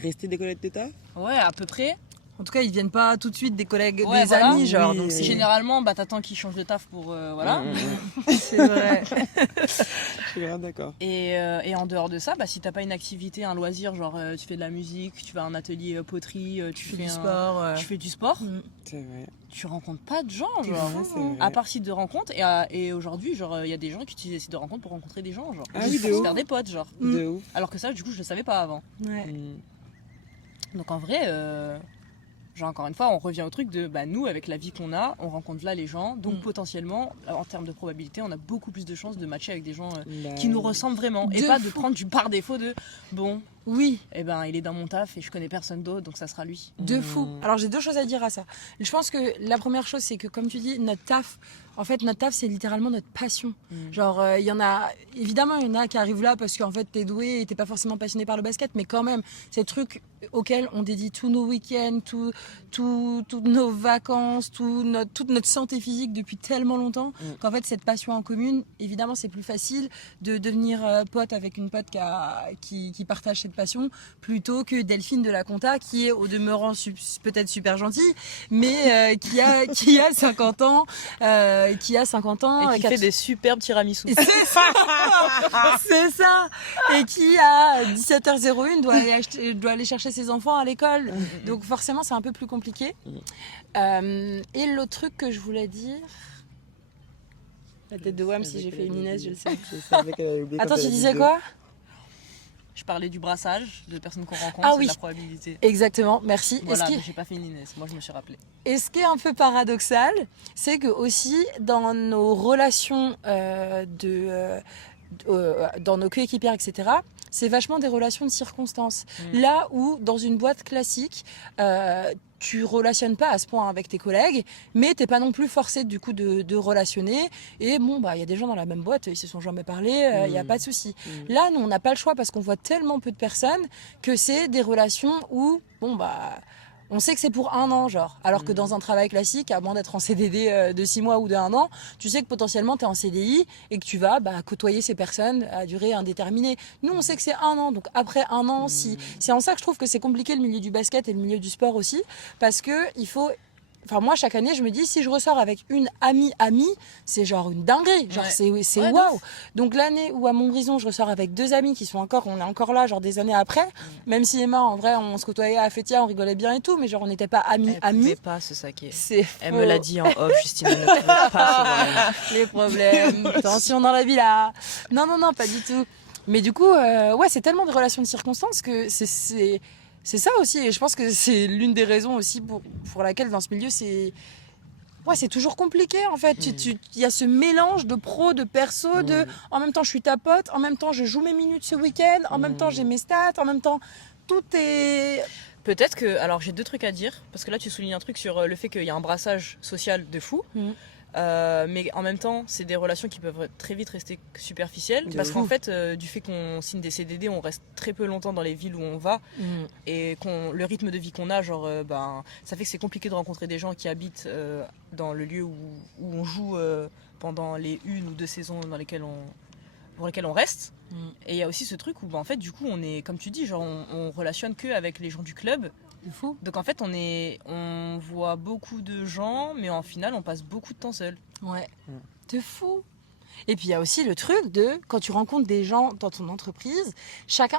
Rester des collègues de taf? ouais, à peu près. En tout cas, ils viennent pas tout de suite des collègues, des voilà. amis, genre. Oui, donc oui. Généralement, bah, t'attends qu'ils changent de taf pour... voilà. C'est vrai. Je suis vraiment d'accord. Et en dehors de ça, bah, si t'as pas une activité, un loisir, genre tu fais de la musique, tu vas à un atelier poterie, tu fais du sport. tu fais du sport, C'est vrai. tu rencontres pas de gens, C'est genre. vrai, c'est vrai. À part site de rencontres, et aujourd'hui, genre, il y a des gens qui utilisent les sites de rencontres pour rencontrer des gens, genre. Ah Juste oui, pour de se ouf. faire des potes, genre. De ouf. Alors que ça, du coup, je le savais pas avant. Ouais. Donc en vrai, genre encore une fois, on revient au truc de bah, nous, avec la vie qu'on a, on rencontre là les gens, donc potentiellement, en termes de probabilité, on a beaucoup plus de chances de matcher avec des gens qui nous ressemblent vraiment, et pas de prendre du par défaut de bon, Oui, eh ben il est dans mon taf et je connais personne d'autre, donc ça sera lui. de fou. Alors j'ai deux choses à dire à ça. Je pense que la première chose, c'est que comme tu dis, notre taf, c'est littéralement notre passion. Genre, il y en a, évidemment, il y en a qui arrivent là parce qu'en fait, t'es doué et t'es pas forcément passionné par le basket, mais quand même, c'est le truc auquel on dédie tous nos week-ends, toutes nos vacances, toute notre santé physique depuis tellement longtemps, qu'en fait, cette passion en commune, évidemment, c'est plus facile de devenir pote avec une pote qui partage passion plutôt que Delphine de la compta qui est au demeurant peut-être super gentille, mais qui a 50 ans, et qui fait des superbes tiramisu. C'est ça, c'est ça, et qui à 17h01 doit aller chercher ses enfants à l'école. Donc forcément c'est un peu plus compliqué. Et l'autre truc que je voulais dire. La tête de Wam, si j'ai fait une Inès, je le sais. Attends, tu disais quoi? Je parlais du brassage de personnes qu'on rencontre, Ah et oui, de la probabilité. Exactement, merci. Voilà, mais j'ai pas fait une Inès, moi je me suis rappelée. Et ce qui est un peu paradoxal, c'est que aussi dans nos relations dans nos coéquipières, etc., c'est vachement des relations de circonstances. Là où dans une boîte classique, tu relationnes pas à ce point avec tes collègues, mais t'es pas non plus forcé du coup de relationner. Et bon, bah il y a des gens dans la même boîte, ils se sont jamais parlé, il y a pas de souci. Là, nous on n'a pas le choix parce qu'on voit tellement peu de personnes que c'est des relations où bon bah on sait que c'est pour 1 an, genre. Alors que dans un travail classique, à moins d'être en CDD de 6 mois ou de 1 an, tu sais que potentiellement tu es en CDI et que tu vas côtoyer ces personnes à durée indéterminée. Nous, on sait que c'est 1 an. Donc après 1 an, c'est en ça que je trouve que c'est compliqué le milieu du basket et le milieu du sport aussi. Parce que il faut... Enfin, moi, chaque année, je me dis, si je ressors avec une amie, c'est genre une dinguerie. Genre, c'est waouh. Donc, l'année où à Montbrison, je ressors avec 2 amis qui sont on est encore là, genre des années après. Même si Emma, en vrai, on se côtoyait à Fétia, on rigolait bien et tout, mais genre, on n'était pas amis. Elle pouvait pas se saquer. C'est Elle me l'a dit en off, Justine, elle ne pouvait pas se les problèmes, tension dans la villa. Non, pas du tout. Mais du coup, ouais, c'est tellement de relations de circonstances que c'est ça aussi, et je pense que c'est l'une des raisons aussi pour laquelle dans ce milieu c'est toujours compliqué en fait. Il y a ce mélange de pro, de perso, en même temps je suis ta pote, en même temps je joue mes minutes ce week-end, en même temps j'ai mes stats, en même temps tout est... Peut-être que, alors j'ai 2 trucs à dire, parce que là tu soulignes un truc sur le fait qu'il y a un brassage social de fou. Mais en même temps, c'est des relations qui peuvent très vite rester superficielles parce qu'en fait, du fait qu'on signe des CDD, on reste très peu longtemps dans les villes où on va et le rythme de vie qu'on a, genre, ça fait que c'est compliqué de rencontrer des gens qui habitent dans le lieu où on joue pendant les 1 ou 2 saisons pour lesquelles on reste. Et il y a aussi ce truc où en fait, du coup, on est, comme tu dis, genre, on relationne que avec les gens du club. Fou. Donc en fait on voit beaucoup de gens mais en final on passe beaucoup de temps seul. Ouais. De fou. Et puis il y a aussi le truc de quand tu rencontres des gens dans ton entreprise,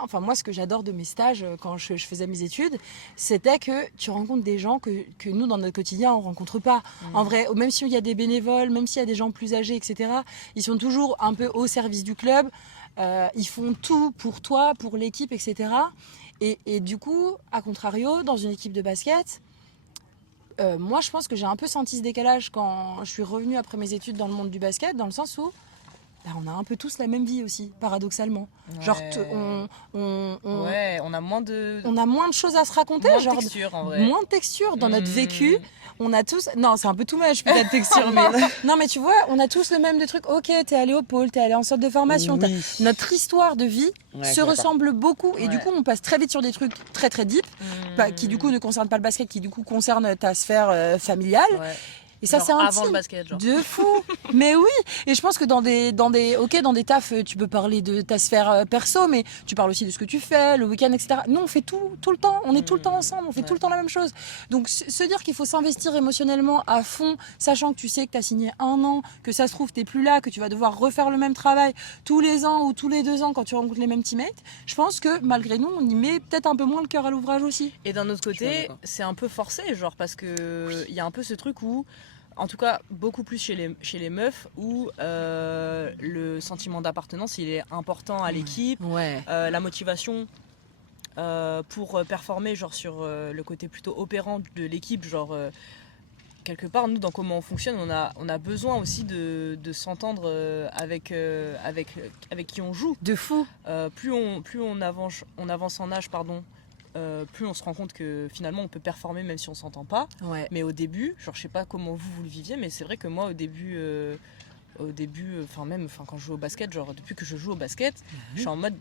enfin moi ce que j'adore de mes stages quand je faisais mes études, c'était que tu rencontres des gens que nous dans notre quotidien on rencontre pas. En vrai, même s'il y a des bénévoles, même s'il y a des gens plus âgés, etc., ils sont toujours un peu au service du club, ils font tout pour toi, pour l'équipe, etc. Et du coup, à contrario, dans une équipe de basket, moi je pense que j'ai un peu senti ce décalage quand je suis revenue après mes études dans le monde du basket, dans le sens où on a un peu tous la même vie aussi, paradoxalement. Ouais. Genre, on a moins de choses à se raconter. Moins genre, de texture, en vrai. Moins de texture dans notre vécu. On a tous... Non, c'est un peu too much, peut-être, texture, mais... Non, mais tu vois, on a tous le même de truc. Ok, t'es allé au pôle, t'es allé en centre de formation. Oui. Notre histoire de vie se ressemble beaucoup. Et du coup, on passe très vite sur des trucs très, très deep, qui, du coup, ne concernent pas le basket, qui, du coup, concernent ta sphère familiale. Ouais. Et ça, genre c'est intime. avant le basket, genre. De fou. Mais oui. Et je pense que dans des tafs, tu peux parler de ta sphère perso, mais tu parles aussi de ce que tu fais, le week-end, etc. Nous, on fait tout le temps. On est tout le temps ensemble. On fait tout le temps la même chose. Donc, se dire qu'il faut s'investir émotionnellement à fond, sachant que tu sais que tu as signé 1 an, que ça se trouve, t'es plus là, que tu vas devoir refaire le même travail tous les ans ou tous les 2 ans quand tu rencontres les mêmes teammates. Je pense que malgré nous, on y met peut-être un peu moins le cœur à l'ouvrage aussi. Et d'un autre côté, c'est un peu forcé, genre, parce que il y a un peu ce truc où, en tout cas beaucoup plus chez les meufs, où le sentiment d'appartenance il est important à l'équipe, la motivation pour performer, genre sur le côté plutôt opérant de l'équipe, genre quelque part nous dans comment on fonctionne, on a besoin aussi de s'entendre avec qui on joue. De fou. Plus on avance en âge, plus on se rend compte que finalement on peut performer même si on s'entend pas. Mais au début, genre je sais pas comment vous le viviez, mais c'est vrai que moi au début, quand je joue au basket, genre depuis que je joue au basket, je suis en mode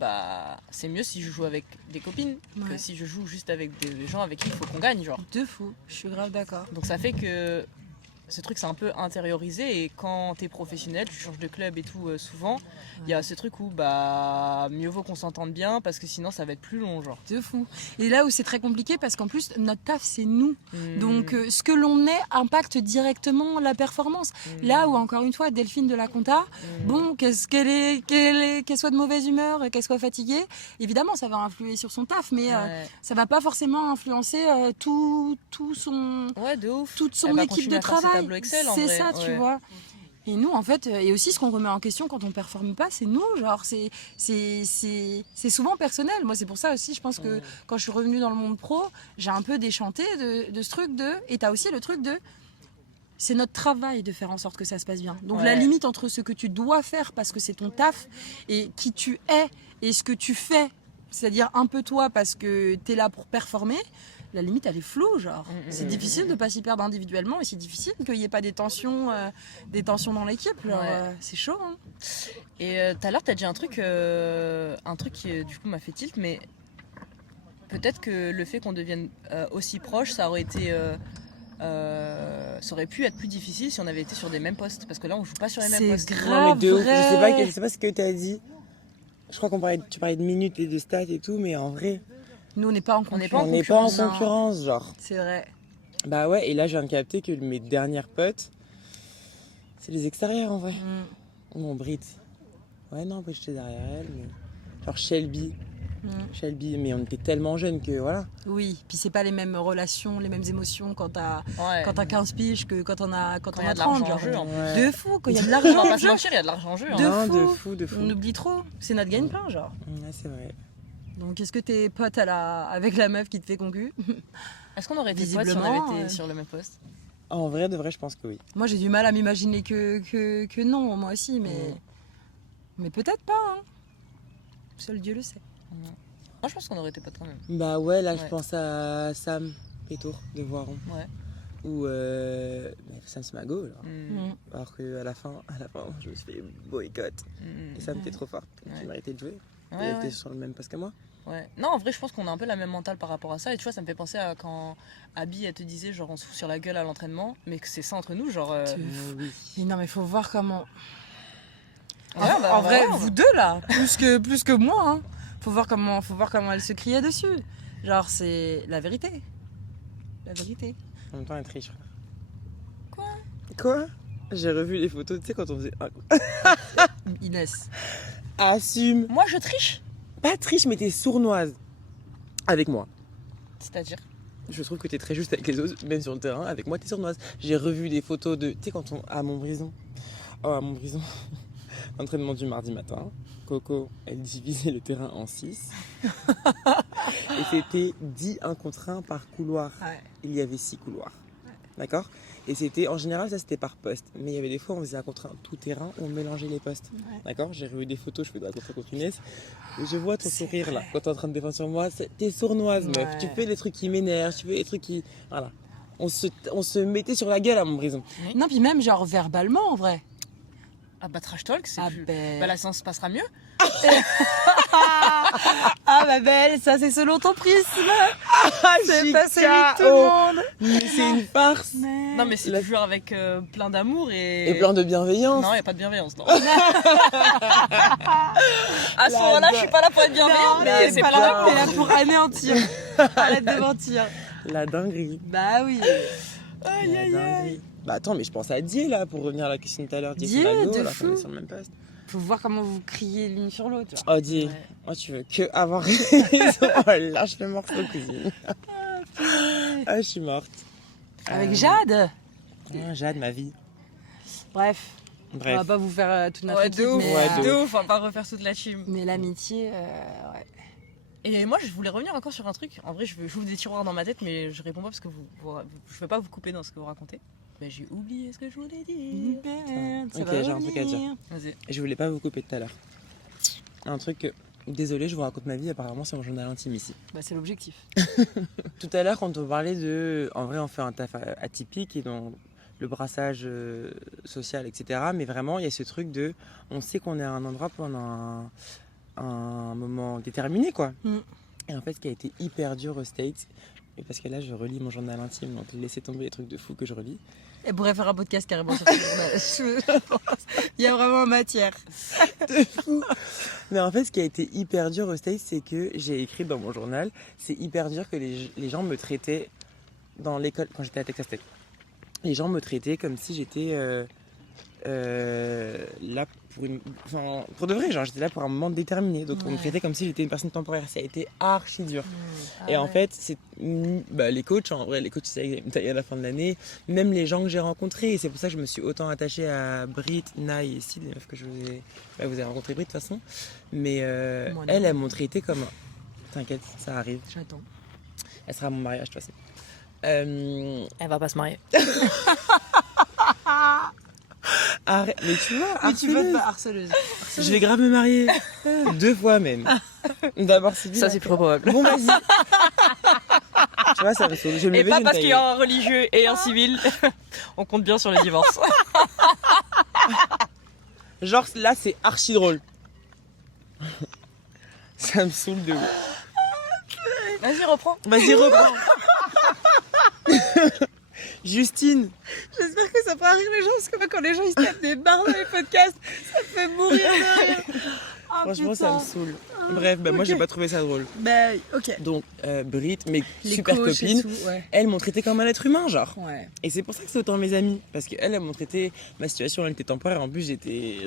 c'est mieux si je joue avec des copines que si je joue juste avec des gens avec qui il faut qu'on gagne, genre. De fou, je suis grave d'accord. Donc ça fait que ce truc c'est un peu intériorisé et quand t'es professionnel, tu changes de club et tout souvent, il y a ce truc où mieux vaut qu'on s'entende bien parce que sinon ça va être plus long genre. De fou. Et là où c'est très compliqué parce qu'en plus notre taf c'est nous. Donc ce que l'on est impacte directement la performance. Là où encore une fois Delphine de la compta, bon qu'elle soit de mauvaise humeur, qu'elle soit fatiguée, évidemment ça va influer sur son taf, mais ça va pas forcément influencer tout son de ouf. toute son équipe de travail. C'est ça, tu vois. Et nous, en fait, et aussi ce qu'on remet en question quand on performe pas, c'est nous. Genre, c'est souvent personnel. Moi, c'est pour ça aussi, je pense que quand je suis revenue dans le monde pro, j'ai un peu déchanté de ce truc de. Et t'as aussi le truc de. C'est notre travail de faire en sorte que ça se passe bien. Donc la limite entre ce que tu dois faire parce que c'est ton taf et qui tu es et ce que tu fais, c'est-à-dire un peu toi parce que t'es là pour performer. La limite elle est floue genre. C'est difficile de pas s'y perdre individuellement et c'est difficile qu'il n'y ait pas des tensions dans l'équipe. C'est chaud. Hein. Et tout à l'heure t'as dit un truc qui du coup m'a fait tilt, mais peut-être que le fait qu'on devienne aussi proche, ça aurait pu être plus difficile si on avait été sur des mêmes postes, parce que là on joue pas sur les mêmes postes. C'est grave. Non, mais de ouf. Je sais pas ce que tu as dit. Je crois tu parlais de minutes et de stats et tout, mais en vrai. Nous, on n'est pas en concurrence. On n'est pas en concurrence, genre. C'est vrai. Bah ouais, et là, je viens de capter que mes dernières potes, c'est les extérieurs, en vrai. Mon Brit. Ouais, non, Brit, j'étais derrière elle, mais... Genre Shelby. Shelby, mais on était tellement jeunes que, voilà. Oui, puis c'est pas les mêmes relations, les mêmes émotions quand t'as 15 piges que quand on a 30, genre. De fou, quand il y a de l'argent en jeu. Il y a de l'argent en jeu. De fou. On oublie trop. C'est notre gagne-pain, genre. Ouais, c'est vrai. Donc, est-ce que t'es pote avec la meuf qui te fait concu? Est-ce qu'on aurait été potes si on avait été sur le même poste? En vrai, de vrai, je pense que oui. Moi, j'ai du mal à m'imaginer que non, moi aussi, mais peut-être pas. Hein. Seul Dieu le sait. Moi, je pense qu'on aurait été potes quand même. Bah ouais, là, je pense à Sam Pétour de Voiron. Ouais. Ou Sam c'est ma go, alors qu'à la fin, je me suis fait boycott. Et Sam, t'es trop forte, tu méritais de jouer. Et elle était sur le même poste que moi. Ouais. Non, en vrai, je pense qu'on a un peu la même mentale par rapport à ça. Et tu vois, ça me fait penser à quand Abby, elle te disait, genre, on se fout sur la gueule à l'entraînement, mais que c'est ça entre nous, genre. Oui. Mais non, mais faut voir comment. En vrai, vous deux là, plus que moi, hein. Faut voir comment elle se criait dessus. Genre, c'est la vérité. La vérité. En même temps, elle triche. Quoi? J'ai revu les photos, tu sais, quand on faisait. Inès. Assume. Moi, je triche. Pas triche, mais t'es sournoise. Avec moi. C'est-à-dire? Je trouve que t'es très juste avec les autres, même sur le terrain. Avec moi, t'es sournoise. J'ai revu des photos de. Tu sais, quand on. À Montbrison. À Montbrison. Entraînement du mardi matin. Coco, elle divisait le terrain en 6. Et c'était 10 1 contre 1 par couloir. Ouais. Il y avait 6 couloirs. D'accord? Et c'était, en général, ça c'était par poste. Mais il y avait des fois, on faisait un contre un tout terrain, on mélangeait les postes. Ouais. D'accord? J'ai revu des photos, je fais de la contre Inès. Et je vois ton sourire là, quand t'es en train de défendre sur moi. T'es sournoise, meuf. Tu fais des trucs qui m'énervent, tu fais des trucs qui. Voilà. On se mettait sur la gueule à Montbrison. Oui. Non, puis même genre verbalement en vrai. Ah bah trash talk, c'est plus... Bah la séance se passera mieux. Ah ma belle, ça c'est selon ton prisme. C'est pas celui de tout le monde. Mais c'est une farce. Non mais c'est toujours avec plein d'amour et plein de bienveillance. Non, il n'y a pas de bienveillance, non. À ce moment-là, je suis pas là pour être bienveillante, mais c'est pas là. T'es là pour anéantir. Arrête de mentir. La dinguerie. Bah oui. Aïe aïe aïe. Bah attends, mais je pense à Dieu là pour revenir à la question de tout à l'heure. Dieu, de fou. On est sur le même poste. Faut voir comment vous criez l'une sur l'autre. Oh Dieu, ouais. Moi tu veux que avoir raison. Oh, lâche le morceau, cousine. Ah, je suis morte. Avec Jade. Jade, ma vie. Bref. On va pas vous faire toute notre équipe. De ouf, on va pas refaire toute la team. Mais l'amitié, ouais. Et moi, je voulais revenir encore sur un truc. En vrai, j'ouvre des tiroirs dans ma tête, mais je réponds pas parce que je veux pas vous couper dans ce que vous racontez. Mais j'ai oublié ce que je voulais dire. Ok, j'ai un truc à dire. Vas-y. Je voulais pas vous couper tout à l'heure. Un truc que... Désolée, je vous raconte ma vie, apparemment c'est mon journal intime ici. Bah c'est l'objectif. Tout à l'heure, quand on parlait de... En vrai, on fait un taf atypique et dans le brassage social, etc. Mais vraiment, il y a ce truc de... On sait qu'on est à un endroit pendant un moment déterminé, quoi. Et en fait, ce qui a été hyper dur au States, Et parce que là, je relis mon journal intime, donc laissez tomber les trucs de fou que je relis. Elle pourrait faire un podcast carrément sur je pense. Il y a vraiment matière. De fou. Mais en fait, ce qui a été hyper dur au States, c'est que j'ai écrit dans mon journal, c'est hyper dur que les gens me traitaient dans l'école, quand j'étais à Texas Tech. Les gens me traitaient comme si j'étais là pour de vrai, genre j'étais là pour un moment déterminé, donc on me traitait comme si j'étais une personne temporaire. Ça a été archi dur. Et en fait, c'est les coachs, en vrai, les coachs c'est à la fin de l'année, même les gens que j'ai rencontrés, et c'est pour ça que je me suis autant attachée à Brit, Naï et Sid, les meufs que je vous ai. Vous avez rencontré Brit de toute façon, mais elles m'ont traité comme. T'inquiète, ça arrive. J'attends. Elle sera à mon mariage de toute façon. Elle va pas se marier. Arrête, mais tu vois, Mais tu veux pas harceleuse. je vais grave me marier 2 fois même. D'abord civil. Ça, c'est plus probable. Bon, vas-y. Tu vois, ça me saoule. Je vais me Et lever, pas je vais parce me qu'il y tailler. a un religieux et un civil. On compte bien sur le divorce. Genre là, c'est archi drôle. Ça me saoule de ouf. Vas-y, reprends. Vas-y, reprends. Justine. J'espère que ça fera rire les gens, parce que moi, quand les gens ils se tapent des barres dans les podcasts, ça me fait mourir de rire. Ah, Franchement, putain. ça me saoule. Bref, moi, j'ai pas trouvé ça drôle. Bah, ok. Donc, Brit, mes Les super coachs et copines, tout, ouais. elles m'ont traité comme un être humain, genre. Ouais. Et c'est pour ça que c'est autant mes amis. Parce qu'elles, elles m'ont traité. Ma situation, elle était temporaire. En plus, j'étais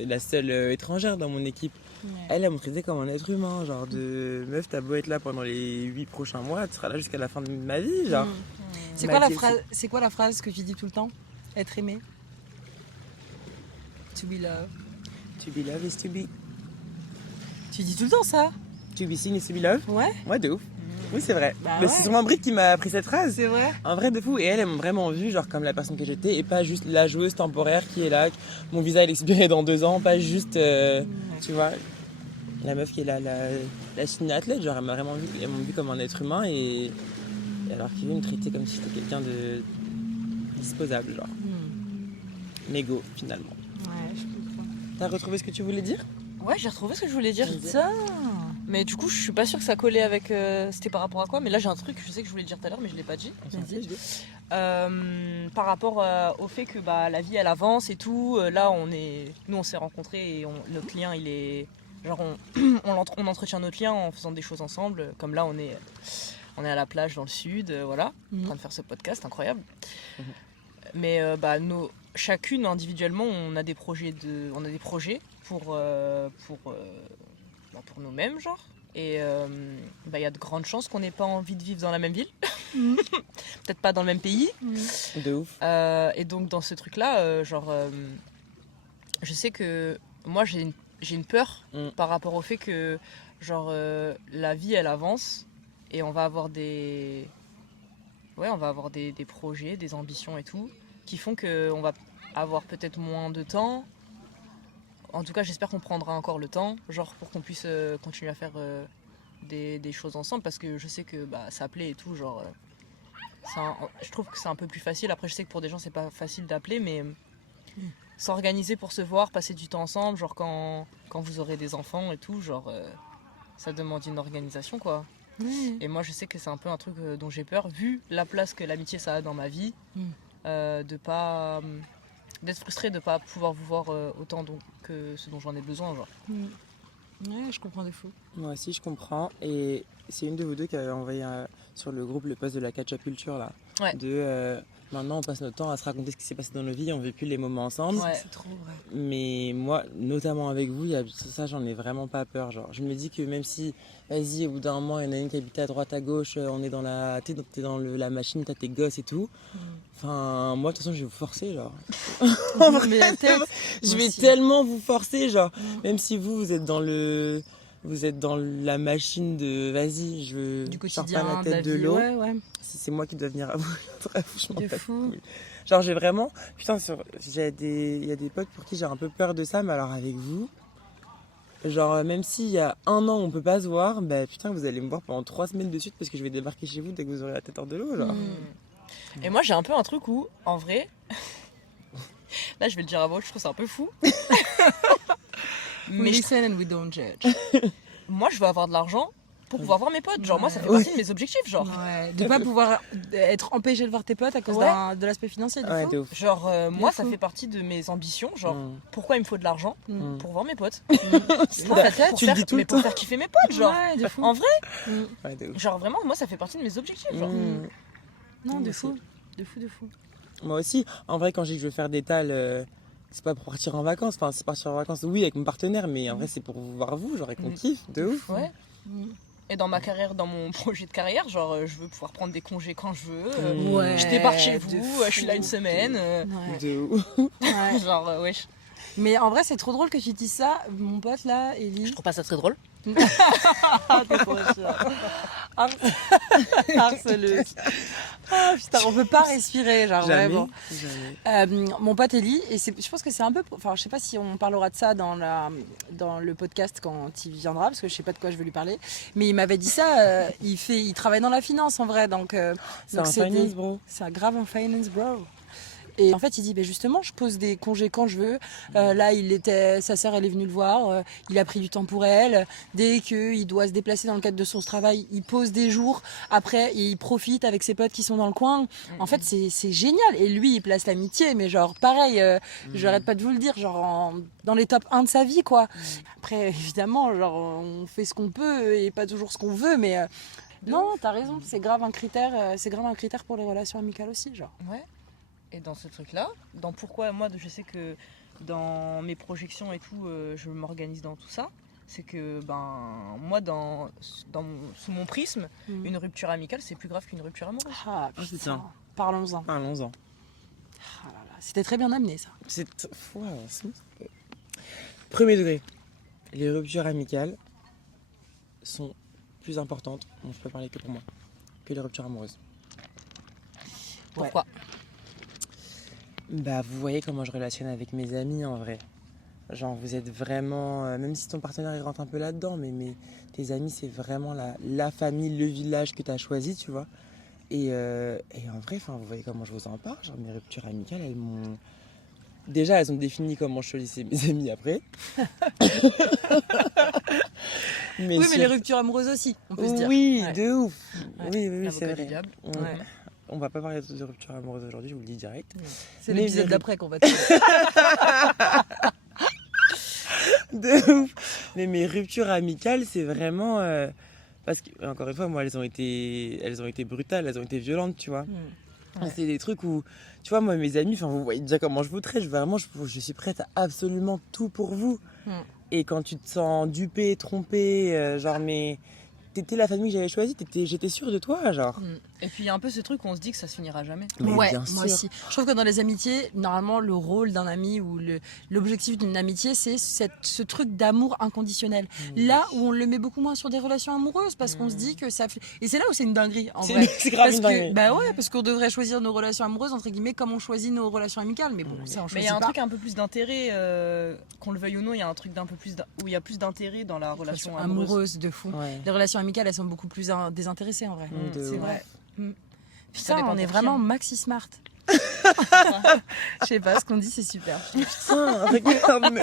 la seule étrangère dans mon équipe. Ouais. Elles m'ont traité comme un être humain. Genre, meuf, t'as beau être là pendant les 8 prochains mois, tu seras là jusqu'à la fin de ma vie, genre. C'est Bah, quoi la c'est- phrase? C'est quoi la phrase que tu dis tout le temps? Être aimé. To be loved. To be loved is to be. Tu dis tout le temps ça? To be seen is to be loved. Ouais. Ouais, de ouf. Oui, c'est vrai. Bah Mais ouais. c'est sûrement Brit qui m'a appris cette phrase. C'est vrai. Un vrai de fou. Et elles m'ont vraiment vu genre comme la personne que j'étais et pas juste la joueuse temporaire qui est là, mon visa il expiré dans 2 ans, pas juste, tu vois, la meuf qui est là, la signe athlète, genre elles m'ont vu comme un être humain et alors qu'ils me traitaient comme si j'étais quelqu'un de disposable, genre. Mégo, finalement. Ouais, je comprends. T'as retrouvé ce que tu voulais dire? Ouais, j'ai retrouvé ce que je voulais dire. Putain. Mais du coup, je suis pas sûre que ça collait avec. C'était par rapport à quoi? Mais là, j'ai un truc, je sais que je voulais le dire tout à l'heure, mais je l'ai pas dit. Par rapport au fait que la vie elle avance et tout. Là, nous on s'est rencontrés et notre lien il est. Genre, on entretient notre lien en faisant des choses ensemble. Comme là, on est à la plage dans le sud, voilà, en train de faire ce podcast incroyable. Mais chacune individuellement, on a des projets pour nous-mêmes, genre. Et y a de grandes chances qu'on n'ait pas envie de vivre dans la même ville. Peut-être pas dans le même pays. De ouf. Et donc dans ce truc-là, je sais que moi j'ai une peur par rapport au fait que la vie elle avance et on va avoir des projets, des ambitions et tout qui font qu'on va avoir peut-être moins de temps. En tout cas, j'espère qu'on prendra encore le temps, genre pour qu'on puisse continuer à faire des choses ensemble, parce que je sais que ça plaît et tout, genre je trouve que c'est un peu plus facile. Après, je sais que pour des gens c'est pas facile d'appeler, mais s'organiser pour se voir, passer du temps ensemble, genre quand vous aurez des enfants et tout, genre ça demande une organisation, quoi. Et moi je sais que c'est un peu un truc dont j'ai peur, vu la place que l'amitié ça a dans ma vie, d'être frustrée de ne pas pouvoir vous voir autant que ce dont j'en ai besoin, genre. Ouais, je comprends de fou. Moi aussi, je comprends. Et c'est une de vous deux qui avait envoyé sur le groupe le post de la catch-up culture, là. Ouais. Maintenant, on passe notre temps à se raconter ce qui s'est passé dans nos vies, on ne vit plus les moments ensemble. Ouais. C'est trop vrai. Mais moi, notamment avec vous, ça, j'en ai vraiment pas peur. Genre, je me dis que même si, vas-y, au bout d'un moment, il y en a une qui habite à droite, à gauche, on est t'es dans la machine, t'as tes gosses et tout. Enfin, moi, de toute façon, je vais vous forcer, genre. Mais la tête. Je vais aussi. tellement vous forcer, genre. Même si vous êtes dans la machine de vas-y, Du je quotidien, sors pas la tête de vie, l'eau. Ouais, ouais. Si c'est moi qui dois venir à vous, franchement, De pas fou. cool. Genre, j'ai vraiment. Putain, il y a des potes pour qui j'ai un peu peur de ça, mais alors avec vous, genre, même s'il y a 1 an on peut pas se voir, putain, vous allez me voir pendant 3 semaines de suite parce que je vais débarquer chez vous dès que vous aurez la tête hors de l'eau, genre. Et moi j'ai un peu un truc où, en vrai, là je vais le dire à moi, je trouve ça un peu fou. We listen and we don't judge. Moi je veux avoir de l'argent pour pouvoir voir mes potes. Genre, moi, ça fait partie de mes objectifs, genre. Ouais, de pas pouvoir être empêché de voir tes potes à cause de l'aspect financier. Ouais, de ouf. Genre, moi, ça fait partie de mes ambitions. Genre, pourquoi il me faut de l'argent pour voir mes potes. Mais pour faire kiffer mes potes, genre. Ouais, de fou. En vrai, Ouais, de ouf. genre vraiment, moi, ça fait partie de mes objectifs. Genre. Non, de Moi fou. aussi. De fou, de fou. Moi aussi, en vrai, quand je dis que je veux faire des tals, c'est pas pour partir en vacances. Enfin, c'est partir en vacances, oui, avec mon partenaire, mais en vrai, c'est pour vous voir vous, genre, avec mon kiff, de ouf. Ouais. Et dans ma carrière, dans mon projet de carrière, genre, je veux pouvoir prendre des congés quand je veux. Ouais. Je débarque chez de vous, fou. je suis là une semaine. Ouais. De ouf. Ouais. Genre, wesh. Mais en vrai, c'est trop drôle que tu dises ça. Mon pote là, Ellie. Je trouve pas ça très drôle. Harceleuse. Ah putain, on peut pas respirer, genre Jamais. vraiment. Jamais. Mon pote Ellie, et je pense que c'est un peu. Enfin, je sais pas si on parlera de ça dans le podcast quand il viendra, parce que je sais pas de quoi je vais lui parler. Mais il m'avait dit ça, il travaille dans la finance en vrai, donc. C'est un finance, bro. C'est un grave un finance, bro. Et en fait, il dit, justement, je pose des congés quand je veux. Là, sa sœur, elle est venue le voir. Il a pris du temps pour elle. Dès qu'il doit se déplacer dans le cadre de son travail, il pose des jours. Après, il profite avec ses potes qui sont dans le coin. En fait, c'est génial. Et lui, il place l'amitié. Mais genre, pareil, j'arrête pas de vous le dire, genre dans les top 1 de sa vie, quoi. Après, évidemment, genre, on fait ce qu'on peut et pas toujours ce qu'on veut. Mais non, t'as raison. C'est grave un critère pour les relations amicales aussi, genre. Ouais. Et dans ce truc-là, dans pourquoi moi je sais que dans mes projections et tout, je m'organise dans tout ça, c'est que moi sous mon prisme, une rupture amicale c'est plus grave qu'une rupture amoureuse. Ah putain, parlons-en. Parlons-en. Ah là là, c'était très bien amené ça. Premier degré. Les ruptures amicales sont plus importantes, bon, je peux parler que pour moi, que les ruptures amoureuses. Pourquoi ? Bah, vous voyez comment je relationne avec mes amis en vrai. Genre, vous êtes vraiment. Même si ton partenaire il rentre un peu là-dedans, mais tes amis c'est vraiment la famille, le village que tu as choisi, tu vois. Et en vrai, vous voyez comment je vous en parle. Genre, mes ruptures amicales, elles m'ont. Déjà, elles ont défini comment je choisissais mes amis après. Mais les ruptures amoureuses aussi, on peut se dire. Oui, Ouais. de ouf. Ouais. Oui, c'est L'avocat vrai. du diable. Ouais. On va pas parler de rupture amoureuse aujourd'hui, je vous le dis direct. C'est Mais l'épisode les- d'après qu'on va te De ouf. Mais mes ruptures amicales, c'est vraiment. Parce que, encore une fois, moi, elles ont été brutales, elles ont été violentes, tu vois. Ouais. C'est des trucs où, tu vois, moi, mes amis, vous voyez déjà comment je vous traite, je suis prête à absolument tout pour vous. Et quand tu te sens dupé, trompé, genre, mais t'étais la famille que j'avais choisie, j'étais sûre de toi, genre. Et puis il y a un peu ce truc où on se dit que ça se finira jamais. Mais Ouais, bien moi sûr. aussi. Je trouve que dans les amitiés, normalement, le rôle d'un ami ou l'objectif d'une amitié, c'est ce truc d'amour inconditionnel. Là où on le met beaucoup moins sur des relations amoureuses, parce qu'on se dit que ça fait... Et c'est là où c'est une dinguerie, en vrai. C'est grave Parce une que, dinguerie. bah ouais, parce qu'on devrait choisir nos relations amoureuses, entre guillemets, comme on choisit nos relations amicales. Mais bon, ça, on Mais il y choisit a un pas. truc un peu plus d'intérêt, qu'on le veuille ou non, il y a un truc où il y a plus d'intérêt dans la relation amoureuse. de fou. Ouais. Les relations amicales, elles sont beaucoup plus désintéressées, en vrai. De C'est ouf. vrai. Ça Putain, dépend on est pour qui, vraiment hein. maxi smart. Je sais pas, ce qu'on dit, c'est super. Putain, regarde. Mais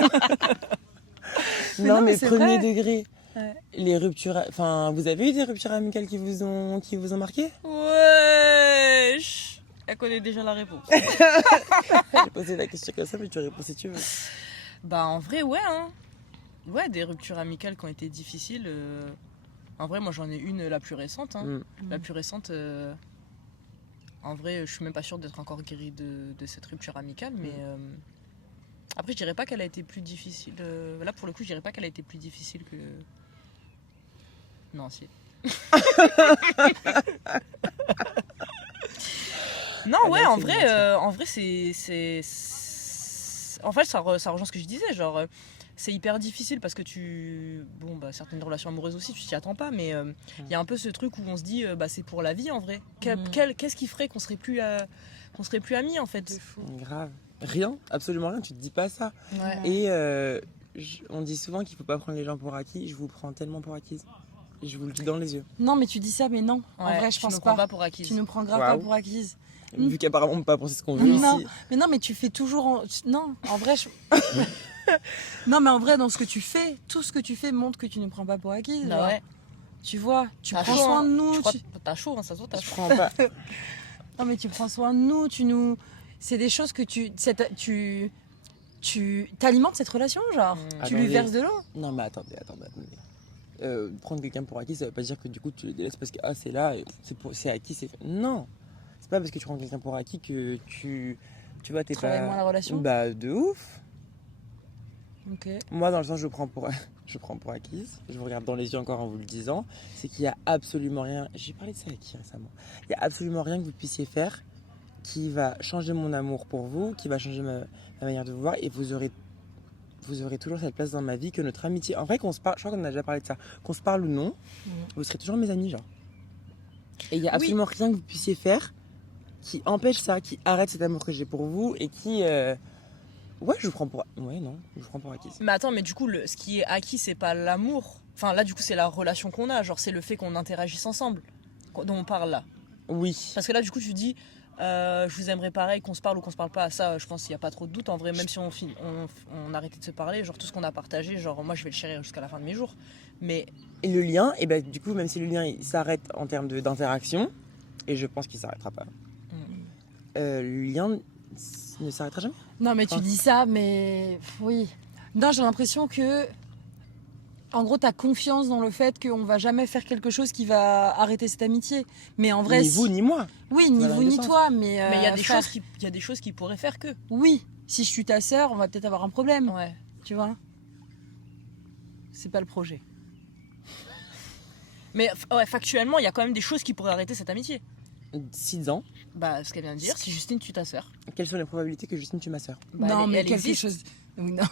Non, non, mais mais c'est premier vrai. degré. Ouais. Les ruptures. Enfin, vous avez eu des ruptures amicales qui vous ont marqué? Wesh. Elle connaît déjà la réponse. J'ai posé la question comme ça, mais tu réponds si tu veux. Bah en vrai ouais hein. Ouais, des ruptures amicales qui ont été difficiles. En vrai moi j'en ai une la plus récente hein. La plus récente en vrai je suis même pas sûre d'être encore guérie de cette rupture amicale mais après je dirais pas qu'elle a été plus difficile là pour le coup je dirais pas qu'elle a été plus difficile que non si. Non Ah ouais bah, en c'est vrai bien, c'est en fait ça rejoint ce que je disais genre c'est hyper difficile parce que certaines relations amoureuses aussi tu t'y attends pas mais il y a un peu ce truc où on se dit c'est pour la vie en vrai qu'est-ce qui ferait qu'on serait plus amis en fait. Grave. Rien, absolument rien, tu te dis pas ça. Ouais. Et on dit souvent qu'il faut pas prendre les gens pour acquis. Je vous prends tellement pour acquise. Je vous le dis dans les yeux. Non, mais tu dis ça, mais non. En Ouais, vrai, je tu pense nous prends pas. pas pour acquise. Tu nous prends grave Waouh. pas pour acquise. Vu qu'apparemment on peut pas penser ce qu'on veut Non, ici. mais non, mais tu fais toujours. Non, en vrai, non, mais en vrai, dans ce que tu fais, tout ce que tu fais montre que tu ne prends pas pour acquise. Bah genre. ouais. Tu vois, tu T'as prends chaud, soin hein. de nous. Je crois que t'as chaud, hein, ça se voit, t'as Je chaud. prends pas. Non, mais tu prends soin de nous, tu nous. C'est des choses que tu t'alimentes cette relation, genre. Tu lui Attendez. verses de l'eau. Non, mais attendez. Prendre quelqu'un pour acquis, ça veut pas dire que du coup tu le délaisses parce que c'est là, c'est acquis, c'est fait. Non, c'est pas parce que tu prends quelqu'un pour acquis que tu vois, t'es Travaille pas. moins la relation. Bah, de ouf. Ok. Moi, dans le sens, je prends pour acquise, je vous regarde dans les yeux encore en vous le disant, c'est qu'il y a absolument rien. J'ai parlé de ça avec qui récemment? Il y a absolument rien que vous puissiez faire qui va changer mon amour pour vous, qui va changer ma manière de vous voir, et vous aurez toujours cette place dans ma vie que notre amitié. En vrai, qu'on se parle, je crois qu'on a déjà parlé de ça, qu'on se parle ou non, vous serez toujours mes amis, genre. Et il y a absolument rien que vous puissiez faire qui empêche ça, qui arrête cet amour que j'ai pour vous et qui. Ouais, je vous prends pour. Ouais, non, je vous prends pour acquis. Mais attends, mais du coup, ce qui est acquis, c'est pas l'amour. Enfin, là, du coup, c'est la relation qu'on a. Genre, c'est le fait qu'on interagisse ensemble dont on parle là. Oui. Parce que là, du coup, tu dis, je vous aimerais pareil, qu'on se parle ou qu'on se parle pas. Ça, je pense qu'il n'y a pas trop de doute. En vrai, même si on arrêtait de se parler, genre, tout ce qu'on a partagé, genre, moi, je vais le chérir jusqu'à la fin de mes jours. Mais. Et le lien, et ben du coup, même si le lien il s'arrête en termes d'interaction, et je pense qu'il s'arrêtera pas, le lien ne s'arrêtera jamais. Non, mais tu dis ça, mais oui. Non, j'ai l'impression que, en gros, t'as confiance dans le fait qu'on va jamais faire quelque chose qui va arrêter cette amitié. Mais en vrai, Ni vous ni moi. oui, ni Voilà, vous les ni deux toi, mais Mais il y a des frère, choses il y a des choses qui pourraient faire que. oui, si je suis ta sœur, on va peut-être avoir un problème, Ouais. tu vois. C'est pas le projet. Mais ouais, factuellement, il y a quand même des choses qui pourraient arrêter cette amitié. 6 ans. Bah, ce qu'elle vient de dire, si Justine tue ta sœur. Quelles sont les probabilités que Justine tue ma soeur? Bah, non, mais elle quelque existe. chose. Oui, non.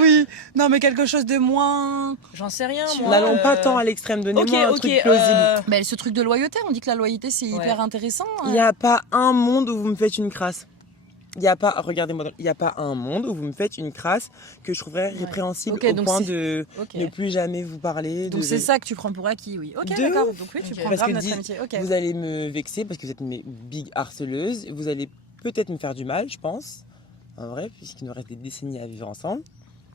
Oui, non, mais quelque chose de moins. J'en sais rien, moi. N'allons pas tant à l'extrême, donnez-moi un truc plausible. Mais ce truc de loyauté, on dit que la loyauté c'est hyper intéressant. Il n'y a pas un monde où vous me faites une crasse. Il n'y a pas, regardez-moi, il n'y a pas un monde où vous me faites une crasse que je trouverais répréhensible Ok, au donc point c'est- de Ok. ne plus jamais vous parler. Donc c'est ça que tu prends pour acquis, oui. Ok, De d'accord. ouf. Donc oui, tu Ok. prends Parce grave que notre dis- amitié. Ok. Vous allez me vexer parce que vous êtes mes big harceleuses. Vous allez peut-être me faire du mal, je pense. En vrai, puisqu'il nous reste des décennies à vivre ensemble.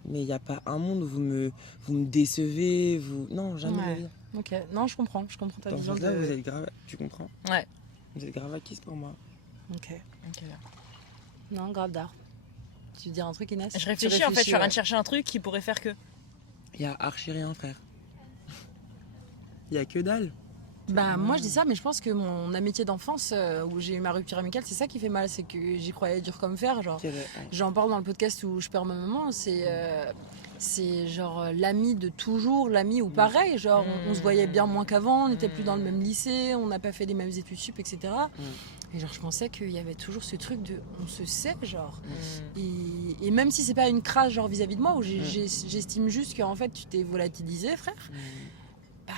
Mais il n'y a pas un monde où vous me décevez. Non, jamais de la Ouais. vie. Ok. Non, je comprends ta Dans ce vision sens-là, de. vous êtes grave. Tu comprends? Ouais. Vous êtes grave acquise pour moi. Ok. Ok. Non, grave d'art. Tu veux dire un truc, Inès? Je Tu réfléchis, en fait, je suis en train ouais. de chercher un truc qui pourrait faire que. Il y a archi rien, frère. Il y a que dalle. Bah moi je dis ça, mais je pense que mon amitié d'enfance où j'ai eu ma rupture amicale, c'est ça qui fait mal, c'est que j'y croyais dur comme fer, genre. J'en parle dans le podcast où je perds ma maman, c'est genre l'ami de toujours, l'ami ou pareil, genre on se voyait bien moins qu'avant, on n'était plus dans le même lycée, on n'a pas fait les mêmes études sup, etc. Et genre je pensais qu'il y avait toujours ce truc de on se sait, genre. Et même si c'est pas une crasse genre vis-à-vis de moi, où j'estime juste qu'en fait tu t'es volatilisé, frère. Bah,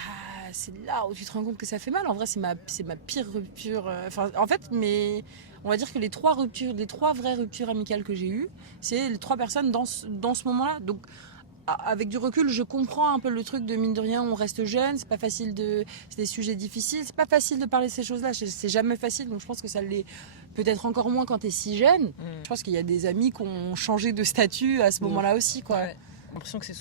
c'est là où tu te rends compte que ça fait mal. En vrai, c'est ma pire rupture. En fait, mais on va dire que les trois vraies ruptures amicales que j'ai eues, c'est les 3 personnes dans ce moment-là. Donc, avec du recul, je comprends un peu le truc de mine de rien, on reste jeune, c'est pas facile c'est des sujets difficiles, c'est pas facile de parler de ces choses-là. C'est jamais facile, donc je pense que ça l'est peut-être encore moins quand t'es si jeune. Je pense qu'il y a des amis qui ont changé de statut à ce moment-là aussi, quoi. Ouais. J'ai l'impression que c'est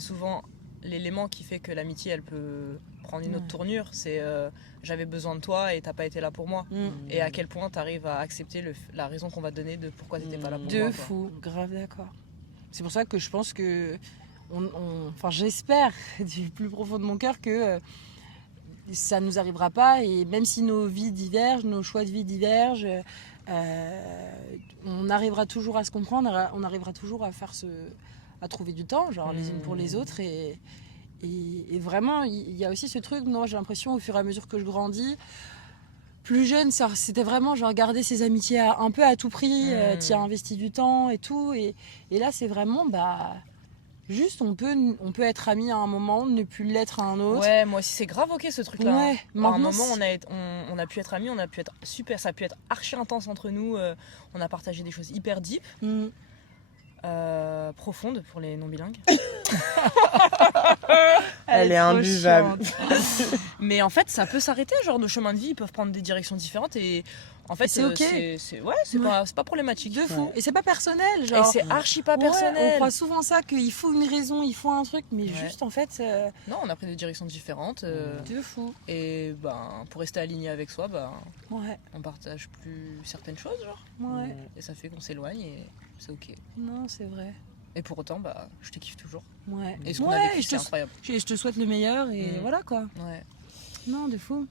souvent l'élément qui fait que l'amitié elle peut prendre une autre tournure, c'est j'avais besoin de toi et t'as pas été là pour moi. Et à quel point t'arrives à accepter la raison qu'on va te donner de pourquoi t'étais pas là pour moi. De quoi. fou, grave d'accord. C'est pour ça que je pense que enfin j'espère du plus profond de mon cœur que ça nous arrivera pas, et même si nos vies divergent, nos choix de vie divergent, on arrivera toujours à se comprendre, on arrivera toujours à trouver du temps, genre les unes pour les autres, et vraiment il y a aussi ce truc, moi j'ai l'impression au fur et à mesure que je grandis, plus jeune, c'était vraiment genre garder ses amitiés un peu à tout prix, t'y as investi du temps et tout, et là c'est vraiment juste on peut être amis à un moment, ne plus l'être à un autre. Ouais, moi aussi c'est grave ok ce truc là. Ouais, à un moment on a pu être amis, on a pu être super, ça a pu être archi intense entre nous, on a partagé des choses hyper deep. Profonde pour les non bilingues. Elle est trop imbuvable. chiante. Mais en fait, ça peut s'arrêter. Genre, nos chemins de vie, ils peuvent prendre des directions différentes. Et en fait, c'est ok. c'est pas problématique. De fou. Ouais. Et c'est pas personnel, Et genre. c'est archi pas Ouais, on personnel. croit souvent ça, qu'il faut une raison, il faut un truc, mais Ouais. juste en fait, Non, on a pris des directions différentes. de fou. Et ben, pour rester aligné avec soi, ben, Ouais, on partage plus certaines choses, genre. ouais. Et ça fait qu'on s'éloigne et c'est ok. Non, c'est vrai. Et pour autant, bah, je te kiffe toujours. Ouais. Et ce qu'on a Ouais, vécu, je c'est te, incroyable. je te souhaite le meilleur et voilà quoi. Ouais. Non, de fou.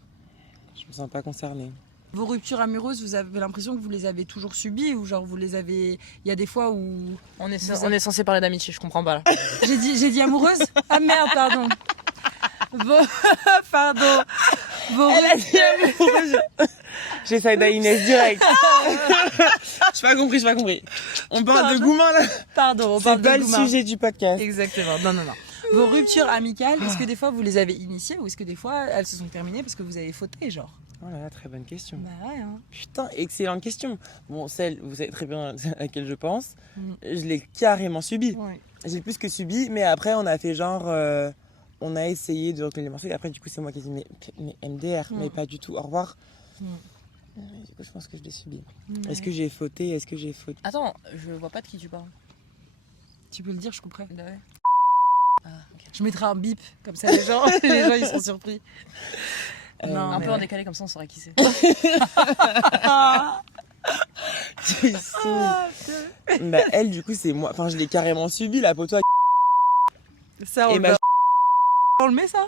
Je me sens pas concernée. Vos ruptures amoureuses, vous avez l'impression que vous les avez toujours subies ou genre vous les avez. Il y a des fois où. On est, Vous on est censé parler d'amitié, je comprends pas là. J'ai dit amoureuse. Ah merde, pardon. Pardon. Vos J'essaie d'Inès direct. J'ai pas compris. On parle de Goumin là. Pardon, on C'est parle pas de le Goumin. sujet du podcast. Exactement. Non. Vos ruptures amicales, est-ce que des fois vous les avez initiées ou est-ce que des fois elles se sont terminées parce que vous avez fauté, genre? Oh là là, très bonne question. Bah ouais, hein. Putain, excellente question. Bon, celle, vous savez très bien à laquelle je pense. Mm. Je l'ai carrément subie. Ouais. J'ai plus que subi, mais après on a fait genre... on a essayé de retenir les morceaux et après du coup c'est moi qui ai dit mais MDR, mais pas du tout, au revoir. Mm. Du coup je pense que je l'ai subi. Ouais. Est-ce que j'ai fauté? Attends, je vois pas de qui tu parles. Tu peux le dire, je couperai. Ouais. Ah, ok. Je mettrai un bip, comme ça les gens ils sont surpris. Non, Un mais peu en ouais. décalé comme ça, on saurait qui c'est. Tu saoules. Bah elle du coup c'est moi, enfin je l'ai carrément subi la poteau. Ça, on, Et ma... on le met ça?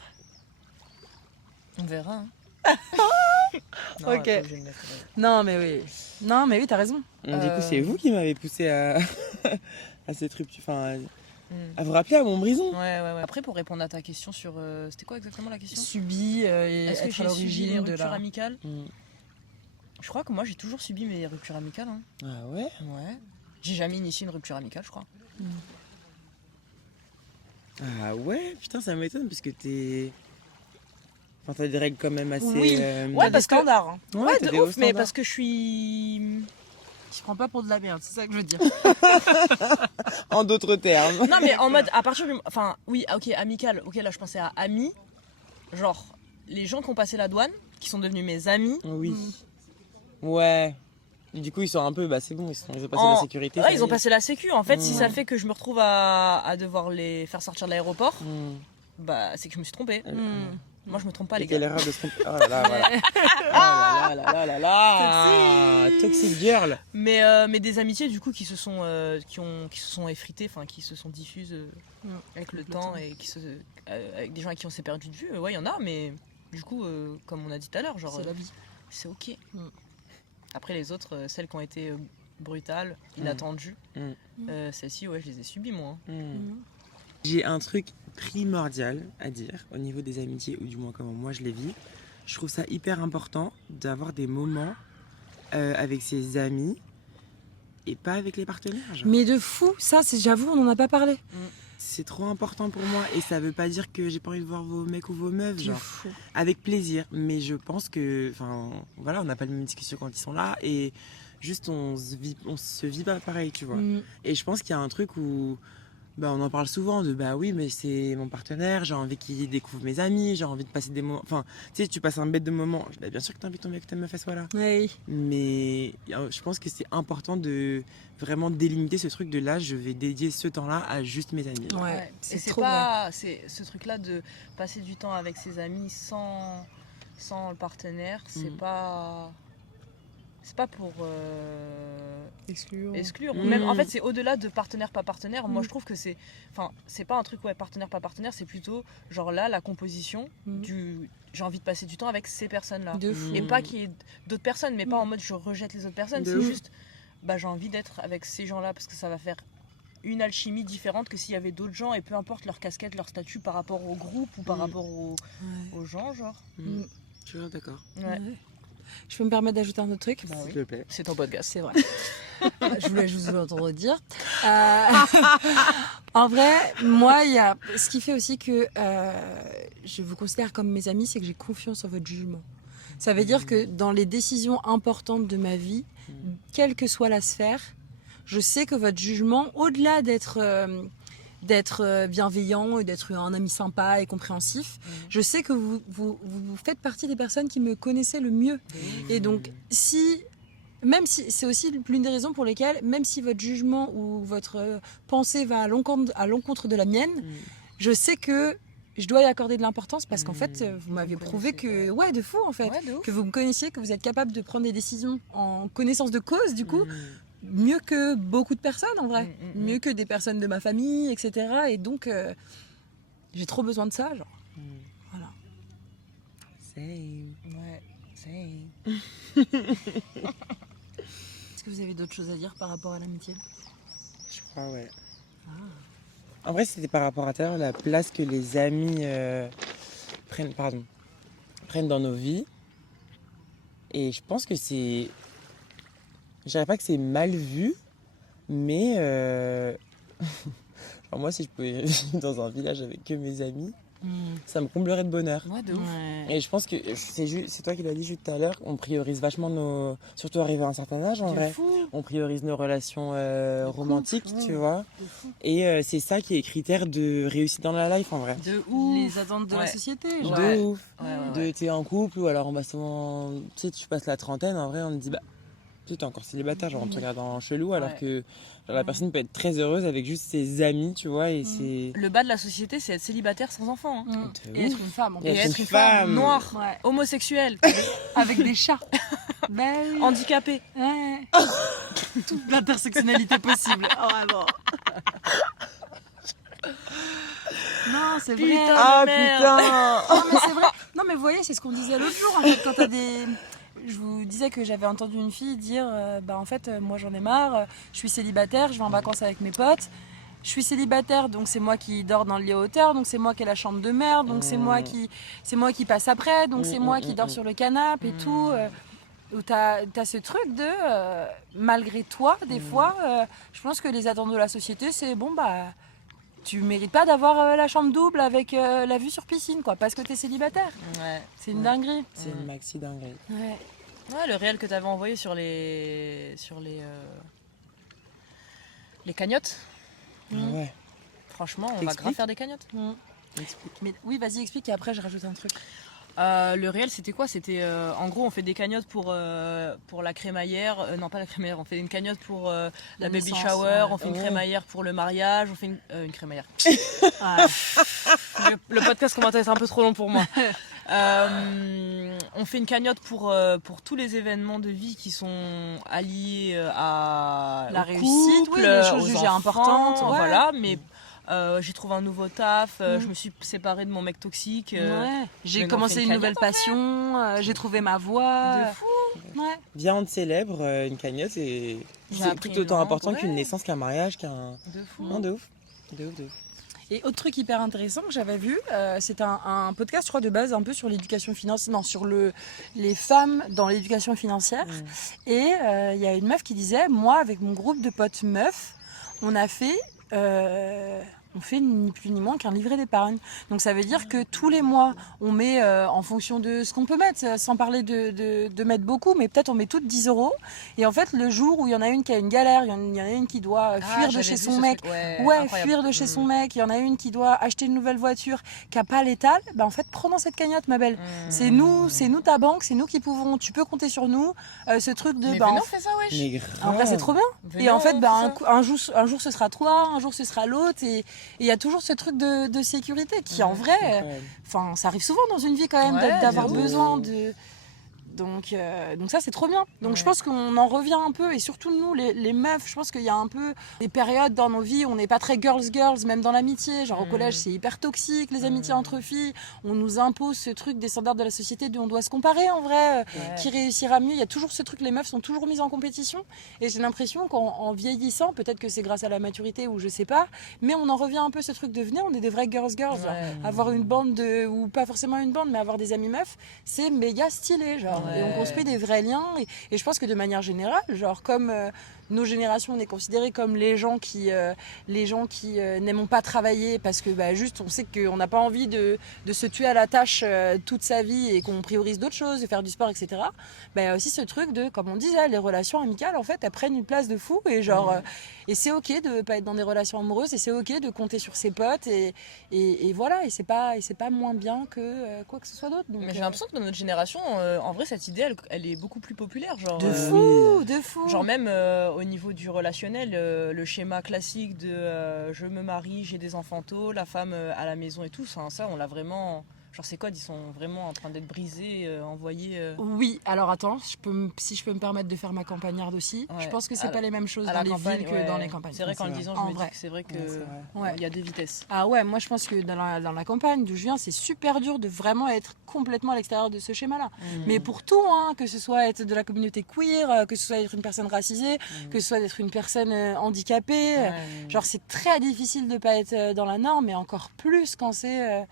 On verra. Hein. Non, Ok. on est pas obligé de mettre, Non, mais oui. Non, mais oui, t'as raison. Du coup c'est vous qui m'avez poussé à à cette rupture, enfin à vous rappeler à mon brison. Ouais. Après, pour répondre à ta question sur. C'était quoi exactement la question? Subi et Est-ce que être à j'ai subi les l'origine de ruptures la. amicales? Mm. Je crois que moi, j'ai toujours subi mes ruptures amicales. Hein. Ah ouais? Ouais. J'ai jamais initié une rupture amicale, je crois. Ah ouais? Putain ça m'étonne parce que t'es... Enfin t'as des règles quand même assez... Oui. Ouais, T'as des parce que- standards. Hein. Ouais, t'as de des hauts ouf, mais standards. parce que je suis. Je prends pas pour de la merde, c'est ça que je veux dire. En d'autres termes. Non, mais en mode, à partir du. Enfin, oui, ok, amical. Ok, là, je pensais à amis. Genre, les gens qui ont passé la douane, qui sont devenus mes amis. Oui. Ouais. Et du coup, ils sont un peu, bah c'est bon, ils ont passé la sécurité. ça Ouais, y ils ont est. passé la sécu. En fait, si Mm. ça fait que je me retrouve à devoir les faire sortir de l'aéroport, Mm. bah, c'est que je me suis trompée. Hmm. Moi, je me trompe pas, les Et quelle gars. erreur de se tromper. Oh là là, voilà. Oh là là là là. Toxic girl. Mais des amitiés, du coup, qui se sont effritées, enfin, qui se sont diffuses avec le temps et avec des gens avec qui on s'est perdu de vue. Ouais, il y en a, mais du coup, comme on a dit tout à l'heure, genre, C'est la vie. c'est ok. Mm. Après, les autres, celles qui ont été brutales, inattendues, celles-ci, ouais, je les ai subies, moi. Hein. Mm. J'ai un truc primordial à dire au niveau des amitiés, ou du moins comment moi je les vis. Je trouve ça hyper important d'avoir des moments avec ses amis et pas avec les partenaires. Genre. Mais de fou, ça, j'avoue, on en a pas parlé. C'est trop important pour moi et ça veut pas dire que j'ai pas envie de voir vos mecs ou vos meufs, De genre fou. avec plaisir. Mais je pense que, enfin, voilà, on n'a pas la même discussion quand ils sont là et juste on se vit pas pareil, tu vois. Mm. Et je pense qu'il y a un truc où bah, on en parle souvent de bah oui, mais c'est mon partenaire, j'ai envie qu'il découvre mes amis, j'ai envie de passer des moments. Enfin, tu sais, tu passes un bête de moment. Bah, bien sûr que t'as envie que ton mec, ta meuf, elle soit là. Oui. Mais je pense que c'est important de vraiment délimiter ce truc de là, je vais dédier ce temps-là à juste mes amis. genre. Ouais, Et c'est trop pas c'est ce truc-là de passer du temps avec ses amis sans le partenaire, c'est pas pour Exclure. exclure. Mm. Même en fait, c'est au-delà de partenaire pas partenaire. Moi, je trouve que c'est pas un truc partenaire pas partenaire, c'est plutôt genre là la composition du j'ai envie de passer du temps avec ces personnes-là. De fou. Et pas qu'il y ait d'autres personnes, mais pas en mode je rejette les autres personnes, De c'est ouf. juste bah j'ai envie d'être avec ces gens-là parce que ça va faire une alchimie différente que s'il y avait d'autres gens et peu importe leur casquette, leur statut par rapport au groupe ou par rapport aux gens, genre. Je suis d'accord. Ouais. Ouais. Je peux me permettre d'ajouter un autre truc? Bah S'il oui. te plaît. C'est ton podcast. C'est vrai. Je voulais juste vous l'entendre dire. En vrai, moi, il y a ce qui fait aussi que je vous considère comme mes amis, c'est que j'ai confiance en votre jugement. Ça veut dire que dans les décisions importantes de ma vie, quelle que soit la sphère, je sais que votre jugement, au-delà d'être d'être bienveillant et d'être un ami sympa et compréhensif. Je sais que vous faites partie des personnes qui me connaissaient le mieux. Et donc, même si c'est aussi l'une des raisons pour lesquelles, même si votre jugement ou votre pensée va à l'encontre de la mienne, je sais que je dois y accorder de l'importance parce qu'en fait, vous m'avez prouvé que, de fou en fait, que vous me connaissiez, que vous êtes capable de prendre des décisions en connaissance de cause, du coup, mieux que beaucoup de personnes en vrai, mieux que des personnes de ma famille, etc. Et donc, j'ai trop besoin de ça, genre. Voilà. Same. Ouais, same. Est-ce que vous avez d'autres choses à dire par rapport à l'amitié ? Je crois, ouais. En vrai, c'était par rapport à tout à l'heure, la place que les amis prennent dans nos vies. Et je pense que c'est... Je dirais pas que c'est mal vu, mais... Alors moi, si je pouvais vivre dans un village avec que mes amis, ça me comblerait de bonheur. Ouais, de ouf. Et je pense que c'est toi qui l'as dit juste tout à l'heure, on priorise vachement surtout arrivé à un certain âge en vrai. On priorise nos relations romantiques, tu vois. Et c'est ça qui est critère de réussite dans la life en vrai. De ouf. Les attentes de la société, genre. De ouf. Ouais. T'es en couple ou alors on va souvent... Tu sais, tu passes la trentaine, en vrai on te dit tu es encore célibataire, genre on te regarde en chelou alors que genre, la personne peut être très heureuse avec juste ses amis, tu vois, et c'est... Le bas de la société, c'est être célibataire sans enfant. Hein. Et être une femme. Et être une femme femme. noire, Ouais. homosexuelle, Avec des chats. Ben oui. handicapée. Ouais. Toute l'intersectionnalité possible. Oh, vraiment. Non, c'est vrai. Putain. Ah merde. putain. Non, mais c'est vrai. Non, mais vous voyez, c'est ce qu'on disait l'autre jour. En fait, quand t'as des... Je vous disais que j'avais entendu une fille dire en fait, moi j'en ai marre, je suis célibataire, je vais en vacances avec mes potes. Je suis célibataire, donc c'est moi qui dors dans le lit à hauteur, donc c'est moi qui ai la chambre de merde, donc c'est moi qui passe après, donc c'est moi qui dors sur le canapé et tout. Où t'as ce truc de, malgré toi, des fois, je pense que les attentes de la société, c'est tu mérites pas d'avoir la chambre double avec la vue sur piscine, quoi, parce que t'es célibataire. Ouais. C'est une dinguerie. C'est une maxi dinguerie. Ouais. Ouais, le réel que t'avais envoyé sur les cagnottes. Ouais. Franchement, on va T'expliques grave faire des cagnottes. Explique. Mais oui, vas-y, explique et après je rajoute un truc. Le réel, c'était quoi? C'était en gros, on fait des cagnottes pour la crémaillère. Non, pas la crémaillère. On fait une cagnotte pour la baby naissance, shower. On fait une Ouais. crémaillère pour le mariage. On fait une crémaillère. Ah, Le podcast commence à être un peu trop long pour moi. On fait une cagnotte pour tous les événements de vie qui sont alliés à La au réussite, couple, oui, les choses aux jugées enfants, importantes, ouais. voilà. Mais j'ai trouvé un nouveau taf. Je me suis séparée de mon mec toxique. ouais. J'ai mais on commencé fait une une nouvelle cagnotte, passion, j'ai trouvé ma voie. De fou. Ouais. Viens, on te célèbre, une cagnotte, et J'ai c'est appris tout autant une important langue, qu'une ouais. naissance, qu'un mariage, qu'un... De fou. Non, de ouf. De ouf. Et autre truc hyper intéressant que j'avais vu, c'est un podcast, je crois, de base un peu sur l'éducation financière, non, sur les femmes dans l'éducation financière. Et il y a une meuf qui disait, moi, avec mon groupe de potes meufs, on fait ni plus ni moins qu'un livret d'épargne. Donc ça veut dire que tous les mois, on met en fonction de ce qu'on peut mettre, sans parler de mettre beaucoup, mais peut-être on met toutes 10 €. Et en fait, le jour où il y en a une qui a une galère, il y en a une qui doit fuir de chez son mec, fuir de chez son mec, il y en a une qui doit acheter une nouvelle voiture, qui n'a pas l'étal, en fait, prends dans cette cagnotte, ma belle. C'est nous ta banque, c'est nous qui pouvons, tu peux compter sur nous. Ce truc de... Mais venez, on fait ça, wesh. Mais En vrai, c'est trop bien. Venez, Et en on fait, fait ça. un jour ce sera toi, un jour ce sera l'autre. Et il y a toujours ce truc de sécurité qui, en vrai, enfin, ça arrive souvent dans une vie quand même Ouais, d'avoir de ouf. besoin de... Donc ça, c'est trop bien. Donc je pense qu'on en revient un peu. Et surtout, nous, les meufs, je pense qu'il y a un peu des périodes dans nos vies où on n'est pas très girls, même dans l'amitié. Genre au collège, c'est hyper toxique, les amitiés entre filles. On nous impose ce truc des standards de la société d'où on doit se comparer, en vrai. Qui réussira mieux. Il y a toujours ce truc, les meufs sont toujours mises en compétition. Et j'ai l'impression qu'en vieillissant, peut-être que c'est grâce à la maturité ou je sais pas, mais on en revient un peu ce truc de venir, on est des vrais girls. Genre, avoir une bande ou pas forcément une bande, mais avoir des amis meufs, c'est méga stylé, genre. Et on construit des vrais liens. Et je pense que de manière générale, genre comme nos générations, on est considérés comme les gens qui n'aiment pas travailler parce que juste on sait qu'on n'a pas envie de se tuer à la tâche toute sa vie et qu'on priorise d'autres choses, de faire du sport, etc. Il y a aussi ce truc de, comme on disait, les relations amicales, en fait, elles prennent une place de fou et et c'est ok de pas être dans des relations amoureuses et c'est ok de compter sur ses potes et voilà, et c'est pas moins bien que quoi que ce soit d'autre. Donc, Mais j'ai l'impression que dans notre génération, en vrai, cette idée, elle est beaucoup plus populaire. Genre, de fou. Genre même au niveau du relationnel, le schéma classique de je me marie, j'ai des enfants tôt, la femme à la maison et tout, ça on l'a vraiment... Genre ces codes, ils sont vraiment en train d'être brisés, envoyés... Oui, alors attends, si je peux me permettre de faire ma campagnarde aussi, Ouais. je pense que c'est pas les mêmes choses à dans la les campagne, villes que ouais. dans les campagnes. C'est vrai qu'en le disant, En je me vrai. dis que c'est vrai que Ouais, c'est vrai. Ouais. il y a des vitesses. Ah ouais, moi je pense que dans la campagne d'où je viens, c'est super dur de vraiment être complètement à l'extérieur de ce schéma-là. Mais pour tout, hein, que ce soit être de la communauté queer, que ce soit être une personne racisée, que ce soit d'être une personne handicapée, genre c'est très difficile de pas être dans la norme, mais encore plus quand c'est...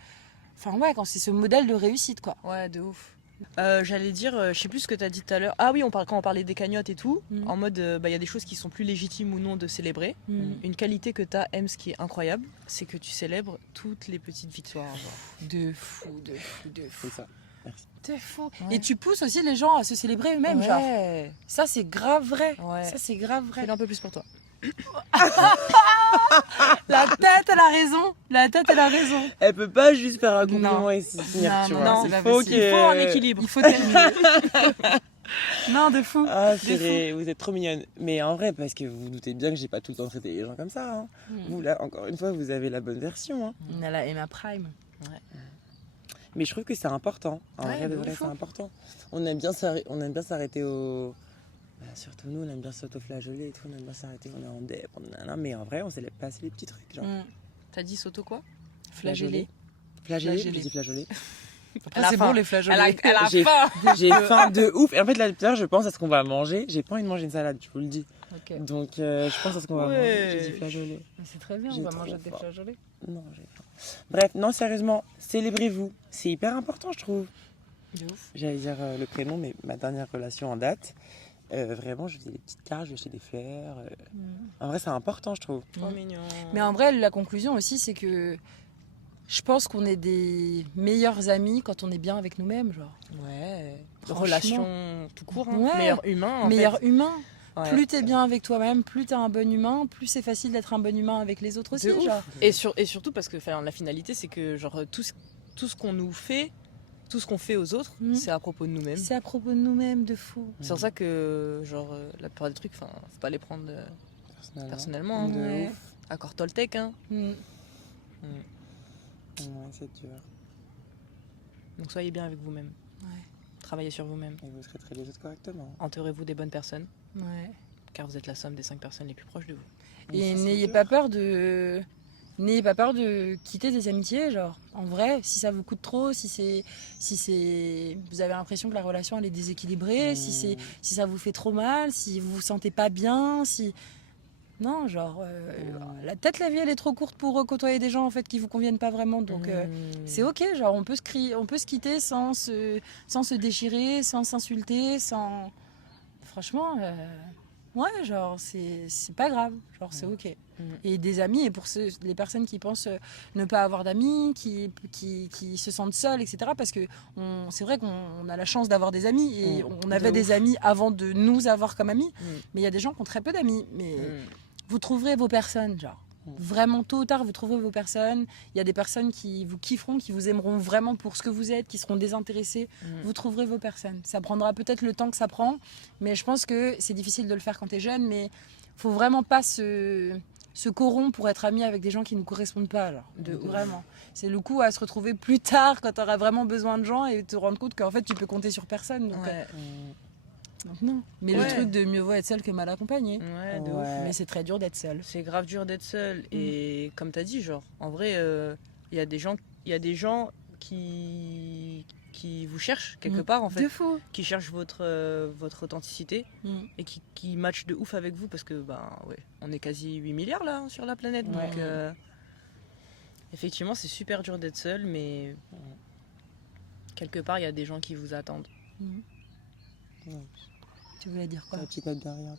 quand c'est ce modèle de réussite, quoi. Ouais, de ouf. J'allais dire, je sais plus ce que tu as dit tout à l'heure. Ah oui, quand on parlait des cagnottes et tout, en mode, y a des choses qui sont plus légitimes ou non de célébrer. Une qualité que tu as, M, ce qui est incroyable, c'est que tu célèbres toutes les petites victoires. Genre. De fou. C'est ça. Merci. C'est fou. Ouais. Et tu pousses aussi les gens à se célébrer eux-mêmes, genre. Ouais. Ça, c'est grave vrai. Ouais. Ça, c'est grave vrai. Fais-le un peu plus pour toi. La tête, elle a raison. La tête, elle a raison. Elle peut pas juste faire un compliment Non. et s'y tenir, Non, tu non, vois. non, Il c'est pas faut possible. que... Il faut un équilibre. Il faut terminer. Non, de fou. Ah, De purée, vous êtes trop mignonne. Mais en vrai, parce que vous vous doutez bien que j'ai pas tout le temps traité les gens comme ça. Hein. Vous, là, encore une fois, vous avez la bonne version. Hein. On a la Emma Prime. Mais je trouve que c'est important. En Ouais, vrai, de de vrai, ouf. c'est important. On aime bien s'arrêter au... surtout nous, on aime bien s'auto-flageoler et tout. On aime bien s'arrêter, on est en dep, mais en vrai, on célèbre pas assez les petits trucs. Genre. T'as dit Soto quoi? Flagellé. Flagellé, Flagellé. j'ai dit flageoler. Après, c'est bon, les flageolets. Elle a J'ai- faim. J'ai faim de ouf. Et en fait, là, tout à l'heure, je pense à ce qu'on va manger. J'ai pas envie de manger une salade, je vous le dis. Ok. Donc, je pense à ce qu'on va Ouais. manger. J'ai dit flageoler. C'est très bien, J'ai on va trop manger des faim. flageolets. Non, j'ai faim. Bref, non, sérieusement, célébrez-vous. C'est hyper important, je trouve. De ouf. J'allais dire le prénom, mais ma dernière relation en date, vraiment, je faisais des petites cartes, je jetais des fleurs. En vrai, c'est important, je trouve. Trop mignon. Mais en vrai, la conclusion aussi, c'est que je pense qu'on est des meilleurs amis quand on est bien avec nous-mêmes, genre. Ouais. Franchement. Relation tout court. Hein. Ouais. Meilleur humain. En Meilleur fait. humain. Ouais. Plus t'es bien avec toi-même, plus t'es un bon humain, plus c'est facile d'être un bon humain avec les autres aussi, De ouf. genre. Et surtout parce que la finalité, c'est que genre tout ce qu'on nous fait, tout ce qu'on fait aux autres, c'est à propos de nous-mêmes. C'est à propos de nous-mêmes, de fou. C'est pour ça que genre la plupart des trucs, faut pas les prendre personnellement. Hein. Ouais. Accord Toltec, hein. Ouais, c'est dur. Donc soyez bien avec vous-même. Ouais. Travaillez sur vous-même. Et vous traiterez les autres correctement. Entourez-vous des bonnes personnes, Ouais. car vous êtes la somme des 5 personnes les plus proches de vous. Et Ça, c'est n'ayez dur. pas peur de quitter des amitiés, genre. En vrai, si ça vous coûte trop, si vous avez l'impression que la relation elle est déséquilibrée, si ça vous fait trop mal, si vous vous sentez pas bien, non, genre la vie elle est trop courte pour côtoyer des gens en fait qui vous conviennent pas vraiment, donc c'est ok, genre on peut se quitter sans se déchirer, sans s'insulter, sans franchement ouais, genre c'est pas grave, genre c'est ok. Et des amis, et pour les personnes qui pensent ne pas avoir d'amis, qui se sentent seules, etc. Parce que c'est vrai qu'on a la chance d'avoir des amis, et on avait des amis avant de nous avoir comme amis, mais il y a des gens qui ont très peu d'amis. Mais vous trouverez vos personnes, genre. Vraiment, tôt ou tard, vous trouverez vos personnes. Il y a des personnes qui vous kifferont, qui vous aimeront vraiment pour ce que vous êtes, qui seront désintéressées. Vous trouverez vos personnes. Ça prendra peut-être le temps que ça prend, mais je pense que c'est difficile de le faire quand t'es jeune, mais faut vraiment pas se corrompre pour être ami avec des gens qui ne correspondent pas. Alors, vraiment. C'est le coup à se retrouver plus tard quand tu auras vraiment besoin de gens et te rendre compte qu'en fait tu peux compter sur personne. Donc, donc non. Mais le truc de mieux vaut être seul que mal accompagné. Ouais, de ouf. Ouais. Mais c'est très dur d'être seul. C'est grave dur d'être seul. Et comme t'as dit, genre, en vrai, il y a des gens qui vous cherchent quelque part, en fait. De fou. Qui cherchent votre authenticité et qui matchent de ouf avec vous parce que, on est quasi 8 milliards là sur la planète. Ouais. Donc, effectivement, c'est super dur d'être seul, mais quelque part, il y a des gens qui vous attendent. Tu voulais dire quoi? La petite note derrière.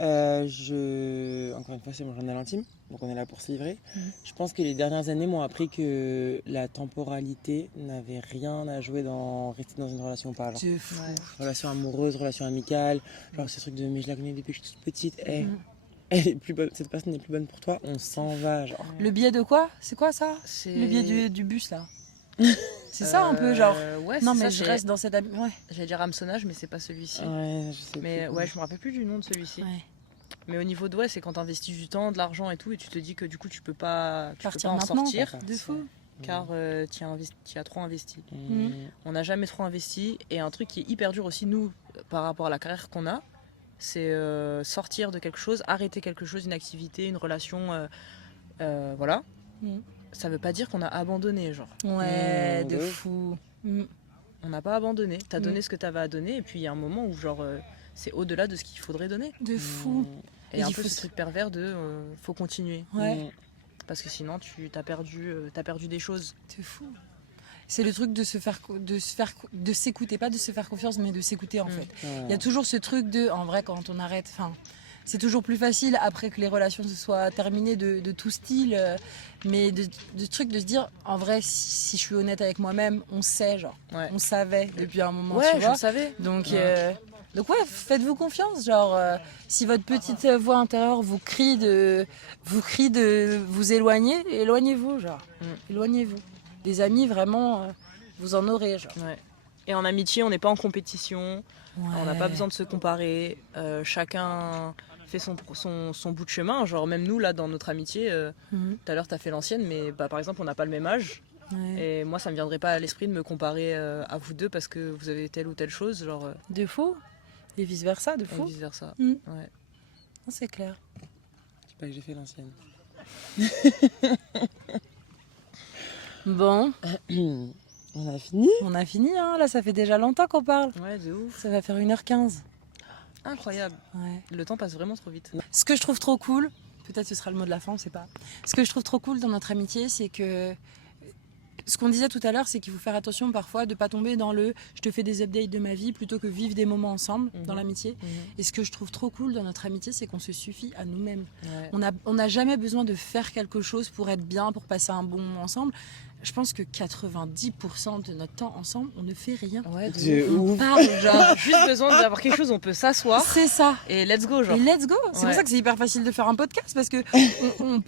Encore une fois, c'est mon journal intime, donc on est là pour se livrer. Je pense que les dernières années m'ont appris que la temporalité n'avait rien à jouer dans rester dans une relation ou pas. Genre, C'est fou. Ouais. relation amoureuse, relation amicale, genre ce truc de mais je la connais depuis que je suis toute petite, elle est plus bonne, cette personne n'est plus bonne pour toi, on s'en va, genre. Le biais de quoi? C'est quoi ça? C'est Le biais du bus là. C'est ça un peu genre. Ouais, Non c'est mais ça, je reste dans cette ouais. J'allais dire hameçonnage, mais c'est pas celui-ci. Ouais, je sais Mais plus. ouais, je me rappelle plus du nom de celui-ci. Ouais. Mais au niveau de ouais, c'est quand t'investis du temps, de l'argent et tout, et tu te dis que du coup tu peux pas Partir en maintenant. sortir De fou. car tu as trop investi. Mmh. On n'a jamais trop investi et un truc qui est hyper dur aussi nous par rapport à la carrière qu'on a, c'est sortir de quelque chose, arrêter quelque chose, une activité, une relation, voilà. Ça veut pas dire qu'on a abandonné, genre. Ouais, de fou. On n'a pas abandonné. T'as donné ce que t'avais à donner et puis il y a un moment où genre c'est au-delà de ce qu'il faudrait donner. De fou. Et Et un il peu faut ce truc pervers de faut continuer. Ouais, Parce que sinon tu t'as perdu des choses. de fou. C'est le truc de de s'écouter, pas de se faire confiance, mais de s'écouter en fait. Il y a toujours ce truc de, en vrai, quand on arrête, enfin, c'est toujours plus facile après que les relations se soient terminées de tout style, mais de truc de se dire, en vrai, si je suis honnête avec moi-même, on sait, genre, Ouais. on savait depuis un moment, Ouais, tu je vois. le savais. Donc ouais, faites-vous confiance, genre, si votre petite voix intérieure vous crie de vous éloigner, éloignez-vous, genre, éloignez-vous. Des amis, vraiment, vous en aurez, genre. Ouais. Et en amitié, on n'est pas en compétition, on n'a pas Ouais. besoin de se comparer. Chacun fait son bout de chemin. Genre même nous là dans notre amitié, Mhm. tout à l'heure t'as fait l'ancienne, mais bah, par exemple on n'a pas le même âge. Ouais. Et moi ça me viendrait pas à l'esprit de me comparer à vous deux parce que vous avez telle ou telle chose, genre De fou. Et vice versa, de et fou. vice versa. Mhm. Ouais. Non, c'est clair. C'est pas que j'ai fait l'ancienne. Bon, On a fini. on a fini, hein. Là, ça fait déjà longtemps qu'on parle. Ouais, de ouf. Ça va faire 1h15. Incroyable. Ouais. Le temps passe vraiment trop vite. Ce que je trouve trop cool, peut-être ce sera le mot de la fin, on sait pas. Ce que je trouve trop cool dans notre amitié, c'est que ce qu'on disait tout à l'heure, c'est qu'il faut faire attention parfois de pas tomber dans le je te fais des updates de ma vie plutôt que vivre des moments ensemble dans l'amitié. Et ce que je trouve trop cool dans notre amitié, c'est qu'on se suffit à nous-mêmes. Ouais. On n'a jamais besoin de faire quelque chose pour être bien, pour passer un bon moment ensemble. Je pense que 90% de notre temps ensemble, on ne fait rien. Ouais, De On ouf. parle, genre. Juste besoin d'avoir quelque chose, on peut s'asseoir C'est ça. et let's go, genre. Et let's go. C'est Ouais. pour ça que c'est hyper facile de faire un podcast parce que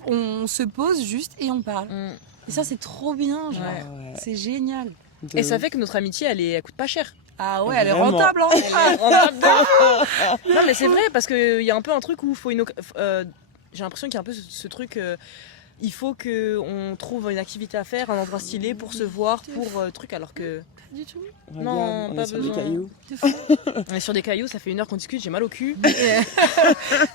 on se pose juste et on parle. Mm. Et ça, c'est trop bien, genre. Ouais. Ouais. C'est génial. De Et ça ouf. fait que notre amitié, elle coûte pas cher. Ah ouais, elle est Vraiment. rentable, hein. Non mais c'est vrai parce qu'il y a un peu un truc où il faut j'ai l'impression qu'il y a un peu ce truc il faut qu'on trouve une activité à faire, un endroit stylé pour se voir, pour truc alors que Pas du tout. Regarde, Non, on pas est sur des besoin. cailloux. De fou. on est sur des cailloux, ça fait 1 heure qu'on discute, j'ai mal au cul.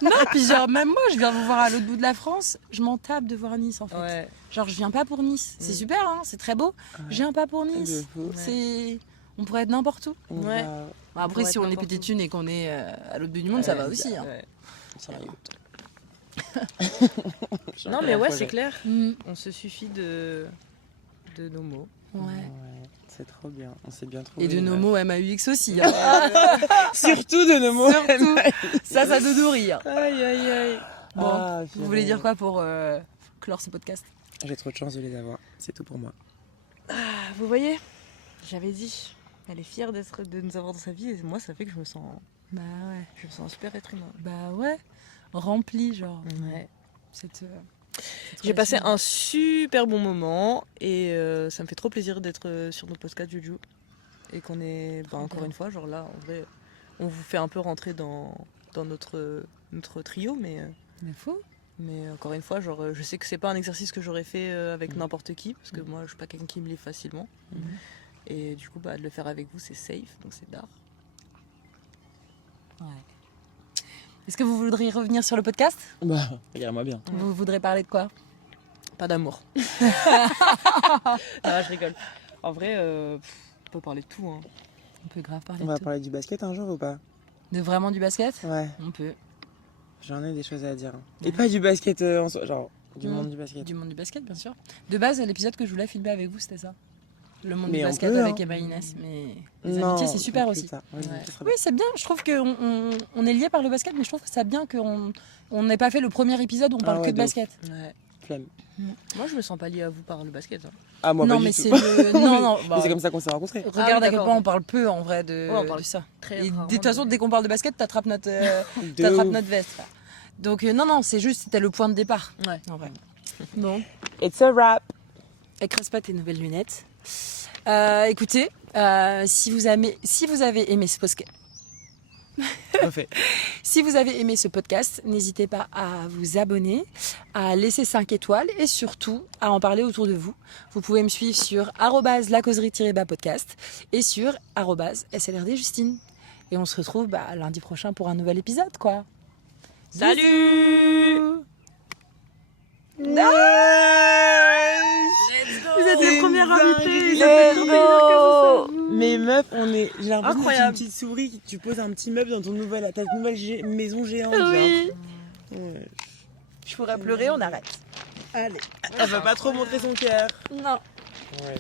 Non, puis genre, même moi, je viens vous voir à l'autre bout de la France, je m'en tape de voir Nice en fait. Ouais. Genre, je viens pas pour Nice. C'est super, hein, c'est très beau. Je viens pas pour Nice. De fou. C'est... On pourrait être n'importe où. On Ouais. va Bon, après, pourrait si être on est n'importe petite où. thune et qu'on est à l'autre bout du monde, ça va aussi. Hein. Ouais. sur un yacht. Non mais ouais, c'est clair. Mm. On se suffit de nos mots. Ouais. Ouais, c'est trop bien. On s'est bien trouvé. Et de les nos meufs. mots MAUX aussi. Hein. Surtout de nos mots. Surtout. Ça nous nourrit. Hein. Aïe aïe aïe. Bon, Ah, vous voulez dire quoi pour clore ce podcast? J'ai trop de chance de les avoir. C'est tout pour moi. Ah, vous voyez, j'avais dit, elle est fière de nous avoir dans sa vie et moi ça fait que je me sens Bah ouais. un super être humain. Bah ouais. Rempli, genre. Ouais. Cette J'ai passé relation. un super bon moment et ça me fait trop plaisir d'être sur notre podcast Juju et qu'on est encore une fois genre là en vrai on vous fait un peu rentrer dans notre trio mais fou. encore une fois genre je sais que c'est pas un exercice que j'aurais fait avec n'importe qui parce que moi je suis pas quelqu'un qui me livre facilement et du coup de le faire avec vous c'est safe donc c'est d'art. Ouais. Est-ce que vous voudriez revenir sur le podcast? Bah, regarde-moi bien. Vous voudrez parler de quoi? Pas d'amour. Non, je rigole. En vrai, on peut parler de tout. Hein. On peut grave parler On va de tout. parler du basket un jour ou pas? De vraiment du basket? Ouais, On peut. j'en ai des choses à dire. Et pas du basket en soi, genre du monde du basket. Du monde du basket, bien sûr. De base, l'épisode que je voulais filmer avec vous, c'était ça. le monde Mais du on basket peut, avec hein. Emma Inès. Mais les Non, amitiés, c'est super plus aussi. tard. Vas-y, Ouais. ça sera Oui, c'est bien. Je trouve qu'on est liés par le basket, mais je trouve que c'est bien qu'on n'ait pas fait le premier épisode où on parle ouais, que de de ouf. basket. Ouais. flemme. Moi, je me sens pas liée à vous par le basket. Hein. Ah, moi, non, pas mais du c'est tout. le. Non, non. Mais bah, c'est comme ça qu'on s'est rencontrés. regarde Ah oui, à quel d'accord, point ok. on parle peu en vrai de, Ouais, on parle de ça. Très Et rarement de toute façon, de- dès qu'on parle de basket, t'attrapes notre, De t'attrapes ouf. notre veste. Donc, non, c'est juste, c'était le point de départ. Ouais. En vrai. Bon. It's a wrap. Écrase pas tes nouvelles lunettes. Écoutez, si vous avez aimé ce podcast. Refait. Si vous avez aimé ce podcast, n'hésitez pas à vous abonner, à laisser 5 étoiles et surtout à en parler autour de vous. Vous pouvez me suivre sur @lacauserie-podcast et sur @slrdjustine. Et on se retrouve lundi prochain pour un nouvel épisode, quoi. Salut Bisous. Vous êtes les premières invitées. Let's go. Mais meuf, j'ai l'impression que tu es une Incroyable. petite souris. Tu poses un petit meuble dans ta nouvelle maison géante. Oui. Genre. Ouais. Je pourrais pleurer, on arrête. Allez. Elle va pas trop montrer son cœur. Non. Ouais,